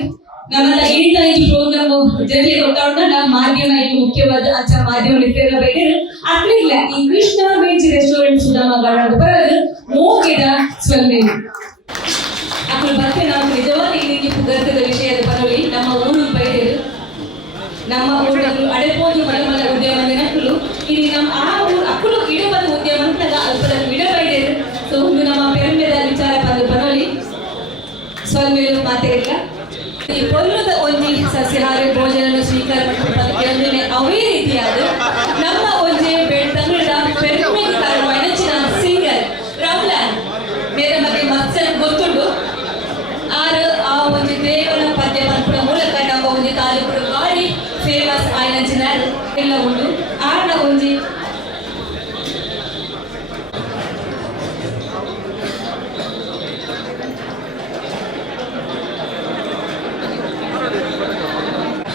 ನಮ್ಮನ್ನ ಏನಿಲ್ಲ ಈ ಪ್ರೋಗ್ರಾಮ್ ಜನರಿಗೆ ಗೊತ್ತಾಗೋಣ ಮಾಧ್ಯಮ ಇದು ಮುಖ್ಯವಾದ ಅಚ್ಚ ಮಾಧ್ಯಮ ಮಿತ್ರರ ಬೈದರು ಆಗ್ಲಿಲ್ಲ ಈ ಕೃಷ್ಣ ವೆಜ್ ರೆಸ್ಟೋರೆಂಟ್ ಸುಧಾಮಗಳ ಪರವಾದ ಮೋಕೆದ ಸ್ವಾಮಿಗಳು ಅಕ್ಕಳು ಮತ್ತೆ ನಾವು ನಿಜವಾಗಿ ಇಲ್ಲಿ ಗರ್ತದ ವಿಷಯದ ಪರವಾಗಿ ನಮ್ಮ ಊರು ಬೈದರು ನಮ್ಮ ಊರಗಳು ಅಡೆಪೋದು ಮಲಮಲ ಉದ್ಯಮ ನೆನಕಲು ಇಲ್ಲಿ ನಮ್ಮ ಆ ಊರು ಅಕ್ಕಳು ಇಡಬದ ಉದ್ಯಮ ಅಂತಾಗ ಅಲ್ಪದಲ್ಲಿ ಇಡಬೈದರು ಸೊ ಒಂದು ನಮ್ಮ ಪೆರಂಬೆದ ವಿಚಾರ ಬಂದು ಪರವಾಗಿ ಸ್ವಾಮಿಗಳು ಮಾತೆಲ್ಲ ಈ ಪೊಲ್ಲದ ಒಂಜಿ ಸಸ್ಯಾಹಾರಿ ಭೋಜನ ಸ್ವೀಕಾರ ಮಾಡಿದ ಅವೇ ರೀತಿಯಾದ ನಮ್ಮ ಒಂಜೆ ಬೆಳ್ತಂಗಡ ಪೆರಂಬೆದ ಕಾರಣಚಿನ ಸಿಂಗರ್ ರಾಮ್ಲಾನ್ ಬೇರೆ ಬಗ್ಗೆ ಮತ್ತೆ ಗೊತ್ತುಂಟು ಆರು ಆ ಒಂದು ದೇವರ ಪದ್ಯ ಪಂಪುಡ ಮೂಲಕ ನಮ್ಮ ಒಂದು ತಾಲೂಕು ಬಾರಿ ಫೇಮಸ್ ಆಯ್ನಂಚಿನ ಎಲ್ಲ ಉಂಟು ಆಡ ಒಂಜಿ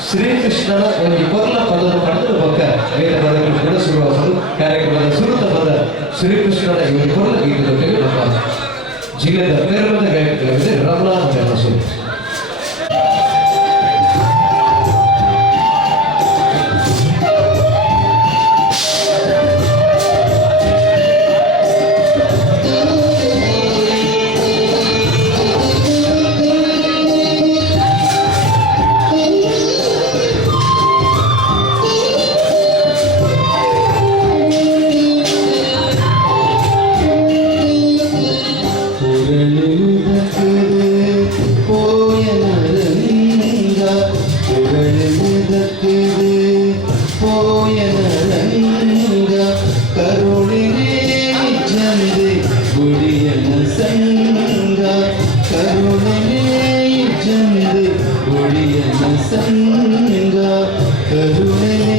ಶ್ರೀಕೃಷ್ಣನ ಒಂದು ಕೊರ್ಲ ಪದವನ್ನು ಪಡೆದ ಬೊಕ್ಕ ವೇದ ಪದಗಳು ಕೂಡ ಶುರುವಾಗುವುದು ಕಾರ್ಯಕ್ರಮದ ಸುರುತ ಪದ ಶ್ರೀಕೃಷ್ಣನ ಈ ಒಂದು ಕೊರ್ಲ ಗೀತದೊಂದಿಗೆ ನಮ್ಮ ಜಿಲ್ಲೆಯ ಪೇರಮದ ಗಾಯಕರಾಗಿದೆ ರಮಲಾನ್ ಫೇಮಸ್. ಪೋಯನರಂಗ ಕರುಣಿನೇ ಜಂದೆ ಗುಡಿಯನ ಸಂಗ ಕರುಣಿನೇ ಜಂದೆ ಗುಡಿಯನ ಸಂಗ ಕರುಣಿನೇ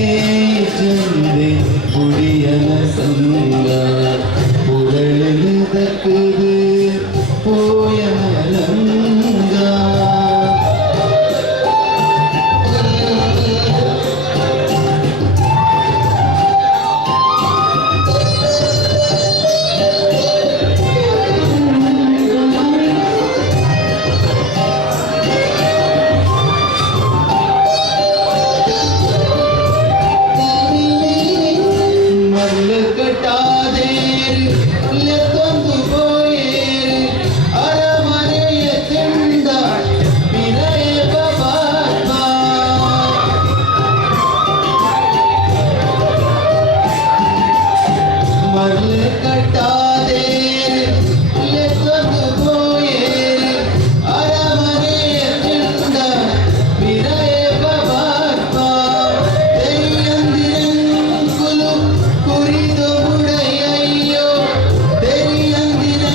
ಜಂದೆ ಗುಡಿಯನ ಸಂಗ புகழுதற்குது போயனரங்கா மல்லு கட்டாதேரு ಲೆತ್ತೊಂದು போயேರು ಅರಮನೆಯ ತಿಂಡ ವಿನಯ ಬಾಬಾ ಮಲ್ಲು ಕಟ್ಟಾದೇರು ಲೆತ್ತೊಂದು போயேರು ಅರಮನೆಯ ತಿಂಡ ವಿನಯ ಬಾಬಾ ತೆಯ್ಯಂದಿರಂಕುಲು ಕುರಿದು ಬುಡಯ್ಯಯ್ಯೋ ತೆಯ್ಯಂದಿರಂಕುಲು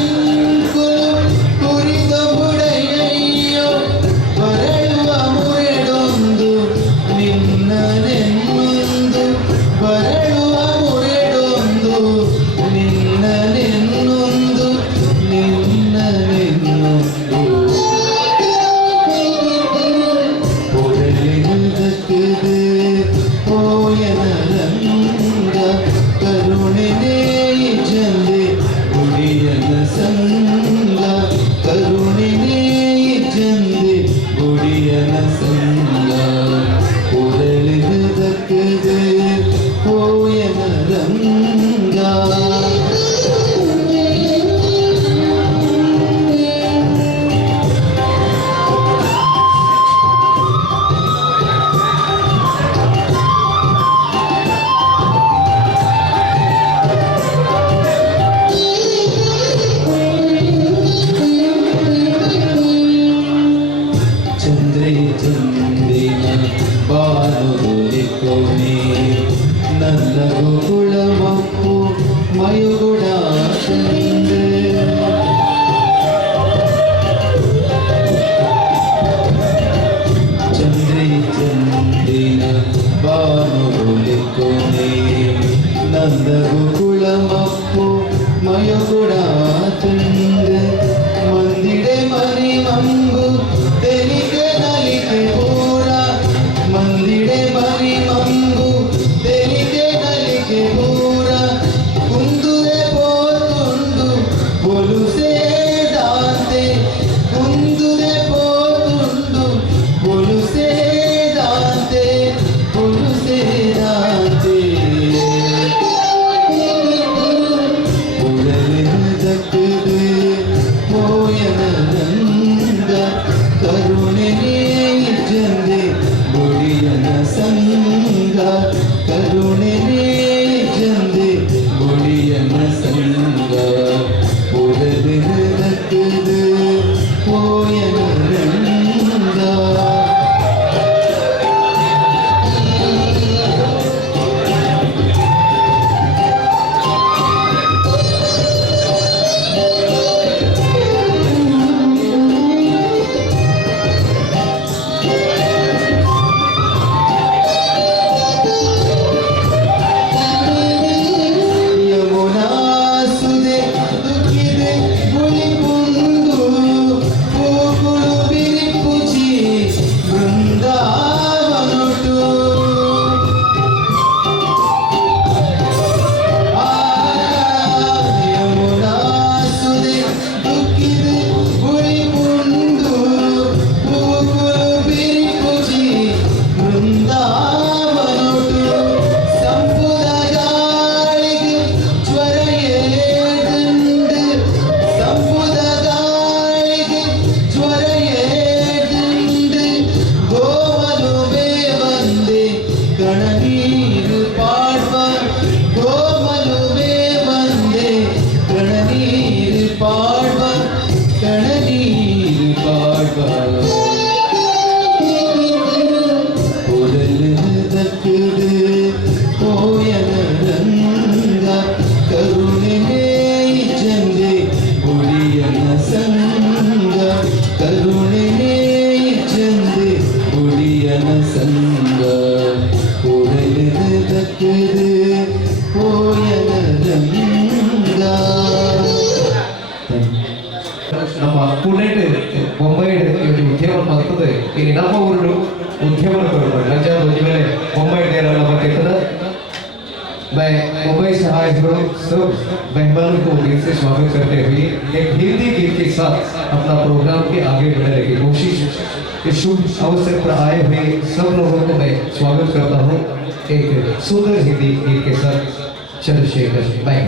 ಕುರಿದು ಬುಡಯ್ಯಯ್ಯೋ ಬರಳುವ ಮುರೆಡೊಂದು ನಿನ್ನನೆನ್ನೊಂದು ಬರಳುವ ಮುರೆಡೊಂದು ನಿನ್ನನೆನ್ನೊಂದು ನಿನ್ನನೆನ್ನೊಂದು பொருளினுதற்குது போயனரங்க கருணினே ஜந்தே குடியன சங்க கருணினே ஜந்தே குடியன சங்க பொருளினுதற்குது போயனரங்க ಚಂದ್ರೇ ಚಂದಿನ ಬಾನುಲಿಕೋನೆ ನನ್ನ ಗೋಕುಳ ಮಪ್ಪು ಮಯುಗುಡ ಚಂದ್ರ ಚಂದ್ರೇ ಚಂದಿನ ಬಾನುಲಿಕೋನೆ ನಂದ ಗೋಕುಳ ಮಪ್ಪು ಮಯುಗುಡ ಚಂದ್ರ ಮಂದಿಡೆ ಮರಿ ಮಂಗು ತೆಲಿಗೆ ನಲಿಗೆ ಪೂರ ಮಂದಿಡೆ ಮರಿ ಮಂಗು ತೆಲಿಗೆ ನಲಿಗೆ ಪೂರ ಕುಂದುರೆ ಪೋತುಂಡು ಬೊಲುಸೆ ದಾಂತೆ ಕುಂದುರೆ ಪೋತುಂಡು ಬೊಲುಸೆ ದಾಂತೆ ಬೊಲುಸೆ ದಾಂತೆ ಉಡಲಿದ ಮಾಡ್ತದೆ ಇಲ್ಲಿ ನಮ್ಮ ಊರು ಉದ್ಯಮ ನಂಜಾದ ಒಂದ್ ಮೇಲೆ ಮುಂಬೈ डेरा बता मैं मुंबई से आए हुए सब मेहमानों को दिल से स्वागत करते हुए एक हिंदी गीत के साथ अपना प्रोग्राम के आगे बढ़ाने की कोशिश इस शुभ अवसर पर आए हुए सब लोगों को मैं स्वागत करता हूँ एक सुंदर हिंदी गीत के साथ चंद्रशेखर बाय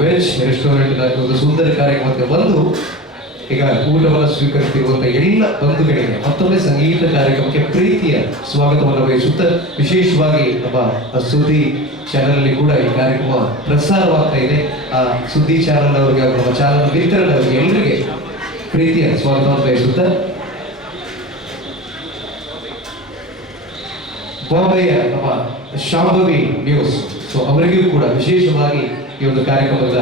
ವೆಜ್ ರೆಸ್ಟೋರೆಂಟ್ ಒಂದು ಸುಂದರ ಕಾರ್ಯಕ್ರಮಕ್ಕೆ ಬಂದು ಈಗ ಊಟವನ್ನು ಸ್ವೀಕರಿಸಿರುವಂತಹ ಎಲ್ಲ ಬಂಧುಗಳಿಗೆ ಮತ್ತೊಮ್ಮೆ ಸಂಗೀತ ಕಾರ್ಯಕ್ರಮಕ್ಕೆ ಪ್ರೀತಿಯ ಸ್ವಾಗತವನ್ನು ಬಯಸುತ್ತಾ ವಿಶೇಷವಾಗಿ ನಮ್ಮ ಸುದ್ದಿ ಚಾನೆಲ್ ಅಲ್ಲಿ ಕೂಡ ಈ ಕಾರ್ಯಕ್ರಮ ಪ್ರಸಾರವಾಗ್ತಾ ಇದೆ. ಆ ಸುದ್ದಿ ಚಾನೆಲ್ ಅವರಿಗೆ ನಮ್ಮ ಚಾನೆಲ್ ಮಿತ್ರರವರಿಗೆ ಎಲ್ಲರಿಗೆ ಪ್ರೀತಿಯ ಸ್ವಾಗತವನ್ನು ಬಯಸುತ್ತಾ ಬಾಂಬೆಯ ನಮ್ಮ ಶಾಂಭವಿ ನ್ಯೂಸ್ ಸೊ ಅವರಿಗೂ ಕೂಡ ವಿಶೇಷವಾಗಿ ಈ ಒಂದು ಕಾರ್ಯಕ್ರಮದ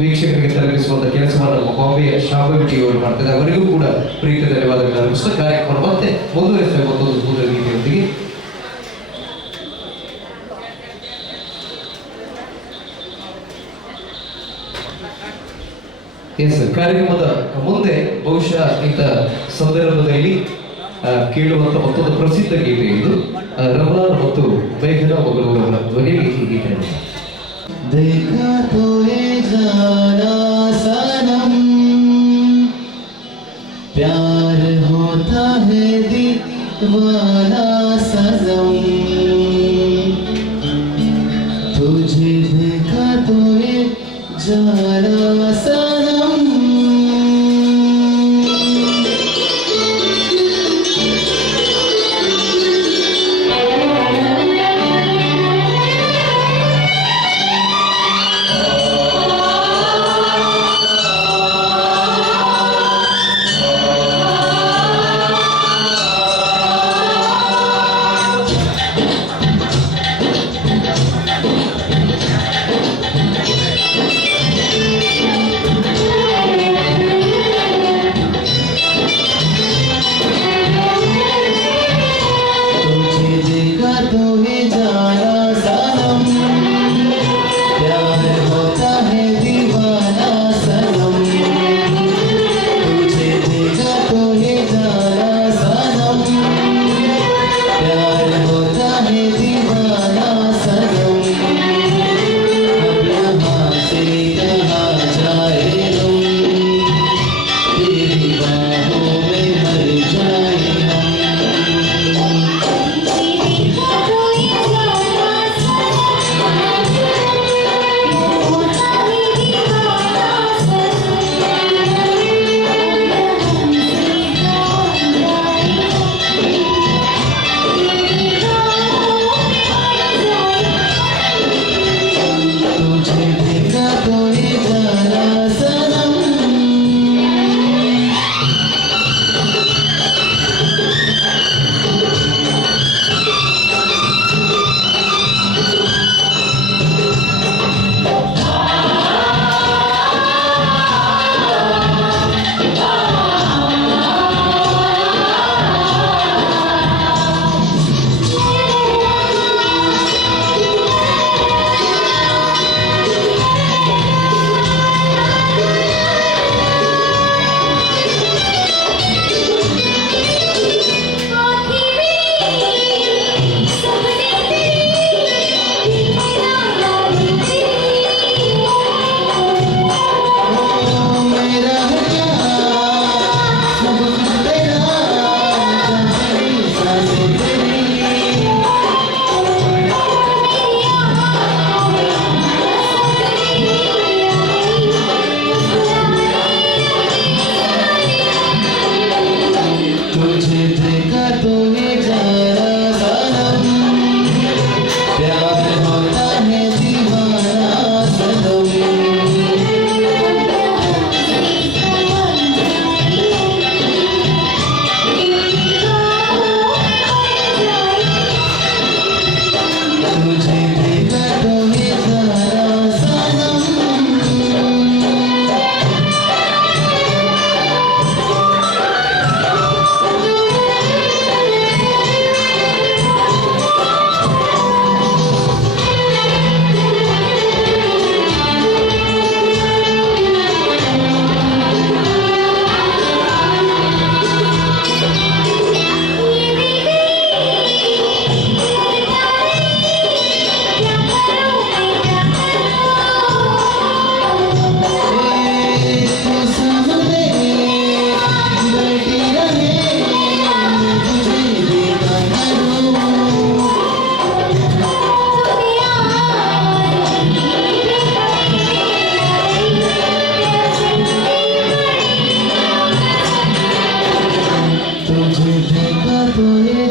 ವೀಕ್ಷಕರಿಗೆ ತಲುಪಿಸುವಂತ ಕೆಲಸವನ್ನು ನಮ್ಮ ಬಾಂಬೆಯ ಶಾಂಭವಿ ಟಿವಿ ಅವರು ಮಾಡ್ತಾರೆ. ಅವರಿಗೂ ಕೂಡ ಪ್ರೀತಿಯ ಧನ್ಯವಾದಗಳು ಅರ್ಪಿಸಿದ ಕಾರ್ಯಕ್ರಮ ಮತ್ತೆ ಮುಂದುವರಿಸಿದ ಮತ್ತೊಂದು ಪೂಜಾ ಗೀತೆಯೊಂದಿಗೆ ಕಾರ್ಯಕ್ರಮದ ಮುಂದೆ ಬಹುಶಃ ಇಂಥ ಸಂದರ್ಭದಲ್ಲಿ ಕೇಳುವಂತ ಮತ್ತೊಂದು ಪ್ರಸಿದ್ಧ ಗೀತೆ ಇದು ರಮಣಾನ್ ಮತ್ತು ಮೇಘನಾ ಮಗಳೂರವರ ಧ್ವನಿಯಲ್ಲಿ ಈ ಗೀತೆ. देखा तो ये जाना सनम प्यार होता है दीवाना सनम तुझे देखा तो ये जाना सनम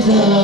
जाना